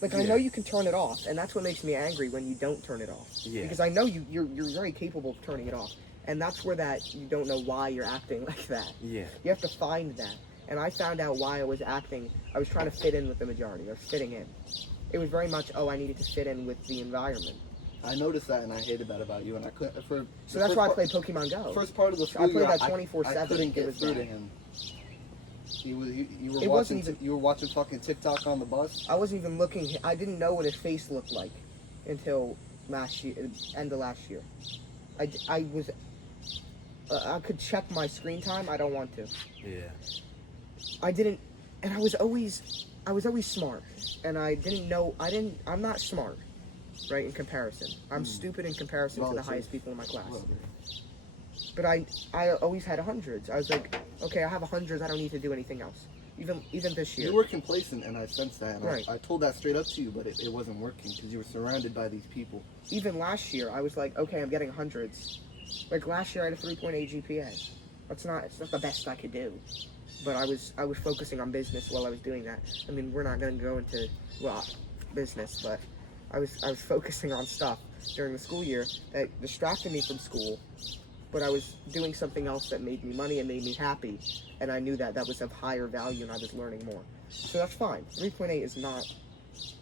Like, I Yeah. know you can turn it off, and that's what makes me angry when you don't turn it off. Yeah. Because I know you're very capable of turning it off. And that's where that you don't know why you're acting like that. Yeah. You have to find that. And I found out why I was acting. I was trying to fit in with the majority. I was fitting in. It was very much, I needed to fit in with the environment. I noticed that and I hated that about you, and I couldn't. So that's why I played Pokemon Go. First part of the I school played year, that I 24/7. couldn't It get was through to bad. him. You were It watching. wasn't even- You were watching fucking TikTok on the bus. I wasn't even looking. I didn't know what his face looked like until last year, end of last year. I was. I could check my screen time. I don't want to. Yeah. I didn't, and I was always smart, and I didn't know. I'm not smart, right? In comparison, I'm stupid in comparison to the Relative. highest people in my class. Well, But I always had hundreds. I was like, okay, I have hundreds. I don't need to do anything else. Even this year. You were complacent, and I sensed that. And Right. I told that straight up to you, but it wasn't working because you were surrounded by these people. Even last year, I was like, okay, I'm getting hundreds. Like last year, I had a 3.8 GPA. It's not the best I could do, but I was focusing on business while I was doing that. I mean, we're not going to go into business, but I was focusing on stuff during the school year that distracted me from school. But I was doing something else that made me money and made me happy, and I knew that was of higher value, and I was learning more. So that's fine. 3.8 is not.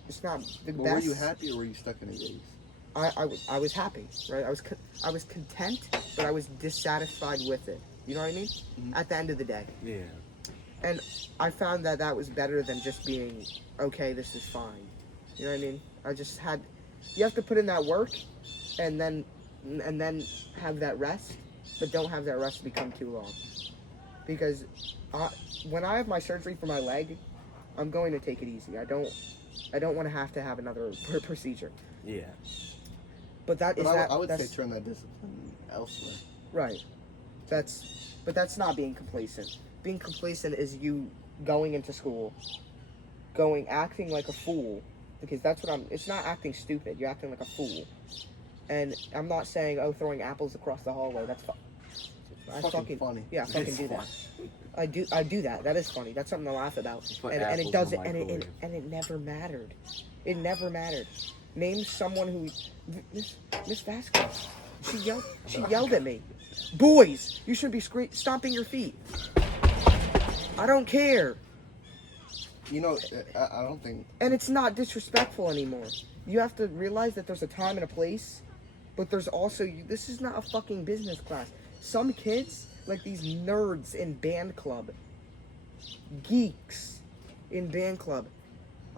It's not the But best. were you happy or were you stuck in a daze? I was happy, right? I was content, but I was dissatisfied with it. You know what I mean? Mhm. At the end of the day, Yeah. and I found that was better than just being okay. This is fine. You know what I mean? I just had. You have to put in that work, and then have that rest, but don't have that rest become too long. Because when I have my surgery for my leg, I'm going to take it easy. I don't want to have another procedure. Yeah. But I would say that's turn that discipline elsewhere. right. But that's not being complacent. Being complacent is you going into school, acting like a fool, because that's what it's not acting stupid. You're acting like a fool. And I'm not saying, throwing apples across the hallway. That's fucking funny. Yeah, I fucking do that. I do that. That is funny. That's something to laugh about. And it doesn't. And it never mattered. It never mattered. Name someone who Miss Vasquez. She yelled at me. Boys, you should be stomping your feet. I don't care. You know, I don't think. And it's not disrespectful anymore. You have to realize that there's a time and a place, but there's also this is not a fucking business class. Some kids, like these nerds in band club, geeks in band club,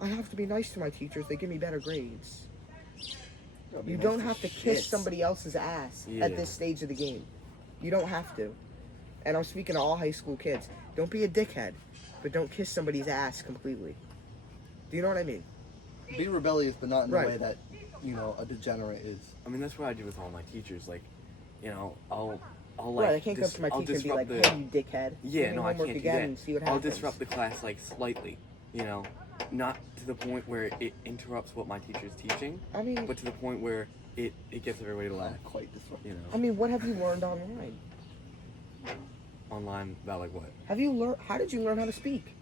I have to be nice to my teachers. They give me better grades. You don't have to kiss somebody else's ass at this stage of the game. You don't have to. And I'm speaking to all high school kids. Don't be a dickhead, but don't kiss somebody's ass completely. Do you know what I mean? Be rebellious, but not in the way that, a degenerate is. I mean, that's what I do with all my teachers. Like, I'll I can't go up to my teacher and be like, "Hey, you dickhead." Yeah, no, I can't do that. And see what happens. I'll disrupt the class like slightly, not to the point where it interrupts what my teacher's teaching. I mean, but to the point where it gets everybody to laugh. Quite disruptive. I mean, what have you learned online? Online about like what? How did you learn how to speak?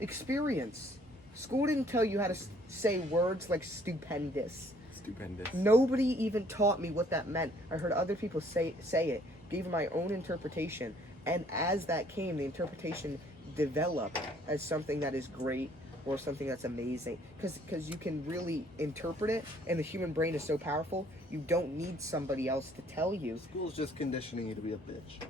Experience. School didn't tell you how to say words like stupendous. Stupendous. Nobody even taught me what that meant. I heard other people say it, gave my own interpretation, and as that came, the interpretation developed as something that is great or something that's amazing. Because you can really interpret it, and the human brain is so powerful, you don't need somebody else to tell you. School's just conditioning you to be a bitch.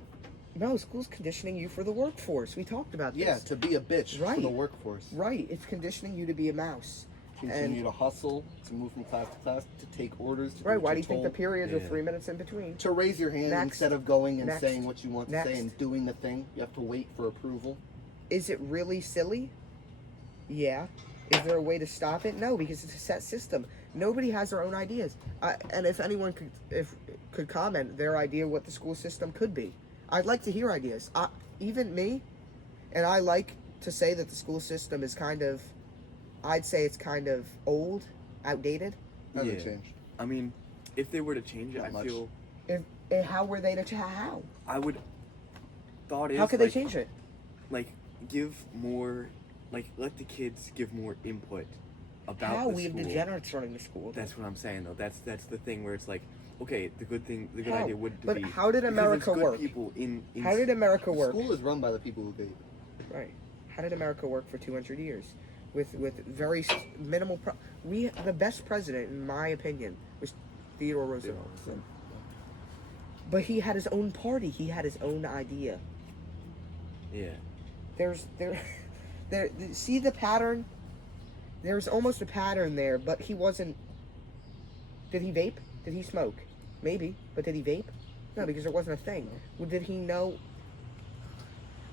No, school's conditioning you for the workforce. We talked about this. Yeah, to be a bitch for the workforce. Right, it's conditioning you to be a mouse. Continue to hustle, to move from class to class, to take orders. To right, why do you think the periods are 3 minutes in between? To raise your hand instead of going and saying what you want to say Next. and doing the thing. You have to wait for approval. Is it really silly? Yeah. Is there a way to stop it? No, because it's a set system. Nobody has their own ideas. And if anyone could comment their idea what the school system could be, I'd like to hear ideas. Even me, and I like to say that the school system is I'd say it's kind of old, outdated. Hasn't changed. I mean, if they were to change it, I feel. How were they to how? I would. How could they change it? Like, give more. Like, let the kids give more input about how the we have school. degenerates running the school. That's what I'm saying, though. That's the thing where it's like, okay, the good How? idea would But be. how did America because there's good work? People in How did America work? School is run by the people who gave it. Right. How did America work for 200 years? With very minimal. The best president, in my opinion, was Theodore Roosevelt. But he had his own party. He had his own idea. Yeah. See the pattern? There's almost a pattern there, but he wasn't. Did he vape? Did he smoke? Maybe, but did he vape? No, because there wasn't a thing. Well, did he know?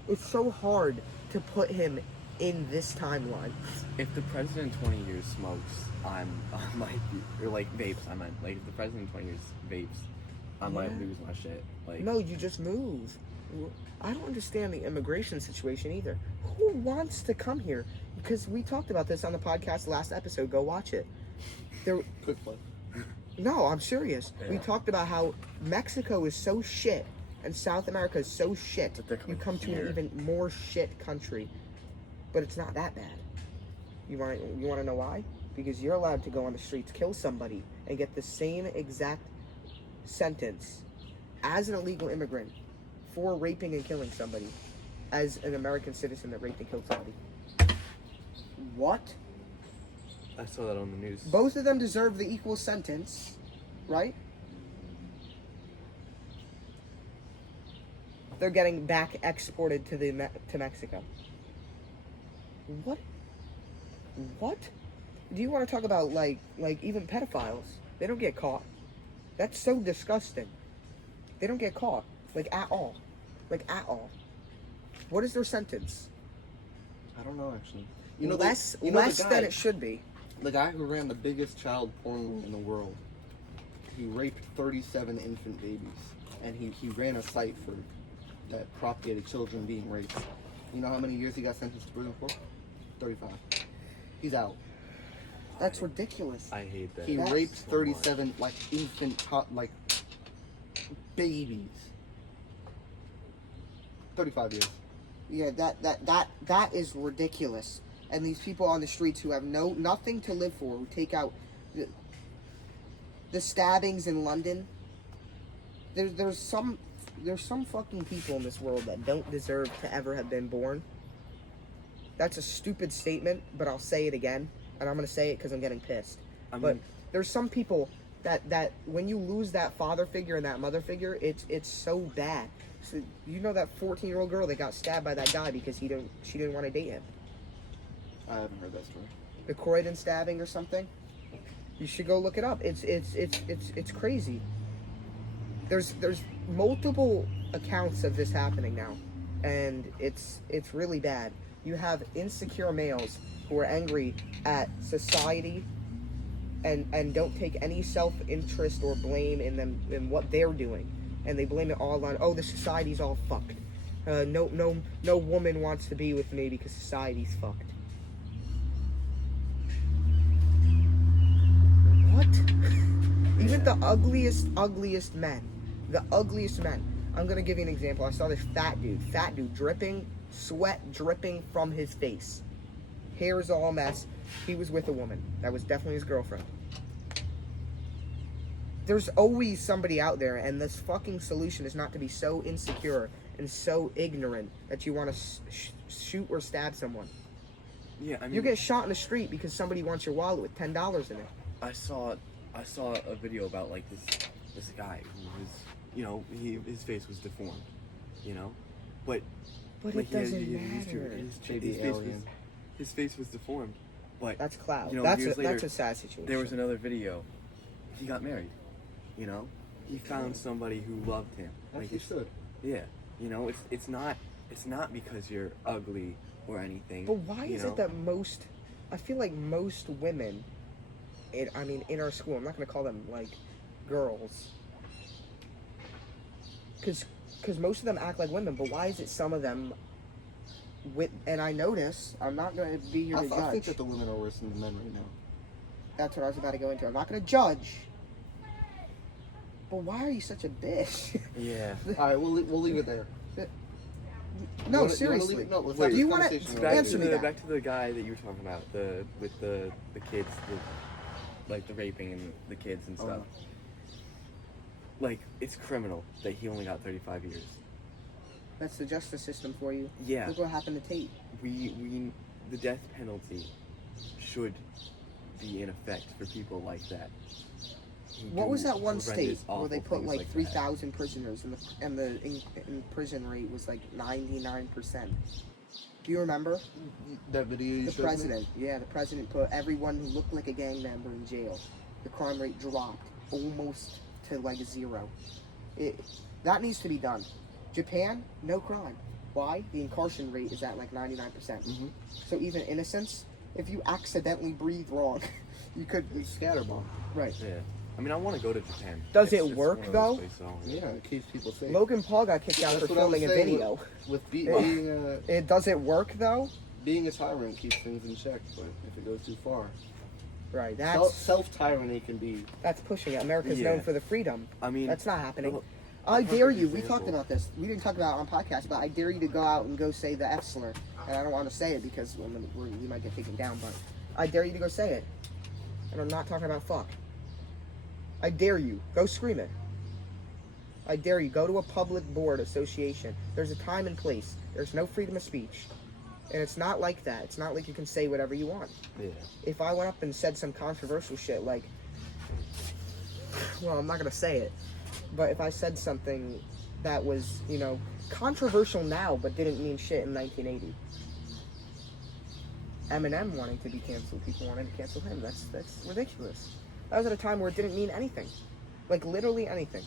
It's so hard to put him in this timeline. If the president in 20 years smokes, I might be, or like vapes, I meant. Like, if the president in 20 years vapes, I might lose my shit. Like, no, you just move. I don't understand the immigration situation either. Who wants to come here? Because we talked about this on the podcast last episode. Go watch it. Quick plug. No, I'm serious. Yeah. We talked about how Mexico is so shit and South America is so shit. You come to an even more shit country. But it's not that bad. You want to know why? Because you're allowed to go on the streets, kill somebody, and get the same exact sentence as an illegal immigrant for raping and killing somebody as an American citizen that raped and killed somebody. What? I saw that on the news. Both of them deserve the equal sentence, right? They're getting back exported to Mexico. What? Do you want to talk about like even pedophiles? They don't get caught. That's so disgusting. They don't get caught. Like at all. Like at all. What is their sentence? I don't know actually. Less the than guy- it should be. The guy who ran the biggest child porn ring in the world, he raped 37 infant babies, and he ran a site for that propagated children being raped. You know how many years he got sentenced to prison for? 35. He's out. That's ridiculous. I hate that. He That's raped so 37 like infant babies. 35 years. Yeah, that is ridiculous. And these people on the streets who have nothing to live for, who take out the stabbings in London. There's some fucking people in this world that don't deserve to ever have been born. That's a stupid statement, but I'll say it again, and I'm gonna say it because I'm getting pissed. But there's some people that when you lose that father figure and that mother figure, it's so bad. So you know that 14-year-old girl that got stabbed by that guy because she didn't want to date him. I haven't heard that story. The Croydon stabbing or something. You should go look it up. It's crazy. There's multiple accounts of this happening now, and it's really bad. You have insecure males who are angry at society and don't take any self-interest or blame in what they're doing, and they blame it all on the society's all fucked. No woman wants to be with me because society's fucked. What? Even the ugliest men. The ugliest men. I'm gonna give you an example. I saw this fat dude dripping, sweat dripping from his face. Hair is all a mess. He was with a woman. That was definitely his girlfriend. There's always somebody out there, and this fucking solution is not to be so insecure and so ignorant that you want to shoot or stab someone. Yeah, I mean, You get shot in the street because somebody wants your wallet with $10 in it. I saw a video about like this guy who was, his face was deformed, but But like, it doesn't matter. his face was deformed, but That's clout. years That's later, a sad situation. there was another video. He got married, he found somebody who loved him. Like you should. Yeah, it's not because you're ugly or anything. But why is it that I feel like most women, in our school, I'm not going to call them like girls, because most of them act like women, but why is it some of them, and I notice, I'm not going to be here to judge. I think that the women are worse than the men right now. That's what I was about to go into. I'm not going to judge, but why are you such a bitch? Yeah. All right, we'll leave it there. No, Let's seriously. have Do this you wanna- conversation Back right Answer to me here. that. back to the guy that you were talking about, with the kids, like the raping and the kids and stuff. Like, it's criminal that he only got 35 years. That's the justice system for you. Yeah. Look what happened to Tate. The death penalty should be in effect for people like that. who What do was that one horrendous, state where awful they put things like that. 3,000 prisoners and the prison rate was like 99%? Do you remember? That video you The showed me? president, the president put everyone who looked like a gang member in jail. The crime rate dropped almost to like 0. That needs to be done. Japan, no crime. Why? The incarceration rate is at like 99%. Mm-hmm. So even innocence, if you accidentally breathe wrong, you could Scatterbomb. right. Yeah. I mean, I want to go to Japan. Does it It's work, one of those though? places I wanna go. Yeah, it keeps people safe. Logan Paul got kicked out That's for what I was filming a saying video. With Does it work though? being a tyrant keeps things in check, but if it goes too far, Right. That's self-tyranny can be. that's pushing it. America's Yeah. known for the freedom. I mean, That's not happening. well, I perfect dare you. We example. talked about this. We didn't talk about it on podcast, but I dare you to go out and go say the F slur. And I don't want to say it because we might get taken down. But I dare you to go say it. And I'm not talking about fuck. I dare you. Go scream it. I dare you. Go to a public board association. There's a time and place. There's no freedom of speech. And it's not like that. It's not like you can say whatever you want. Yeah. If I went up and said some controversial shit like, well, I'm not gonna say it, but if I said something that was, controversial now but didn't mean shit in 1980, Eminem wanting to be canceled, people wanted to cancel him. That's ridiculous. That was at a time where it didn't mean anything, like literally anything.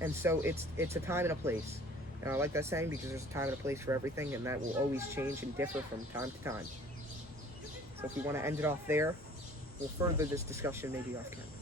And so it's a time and a place. And I like that saying because there's a time and a place for everything, and that will always change and differ from time to time. So if we want to end it off there, we'll further this discussion maybe off camera.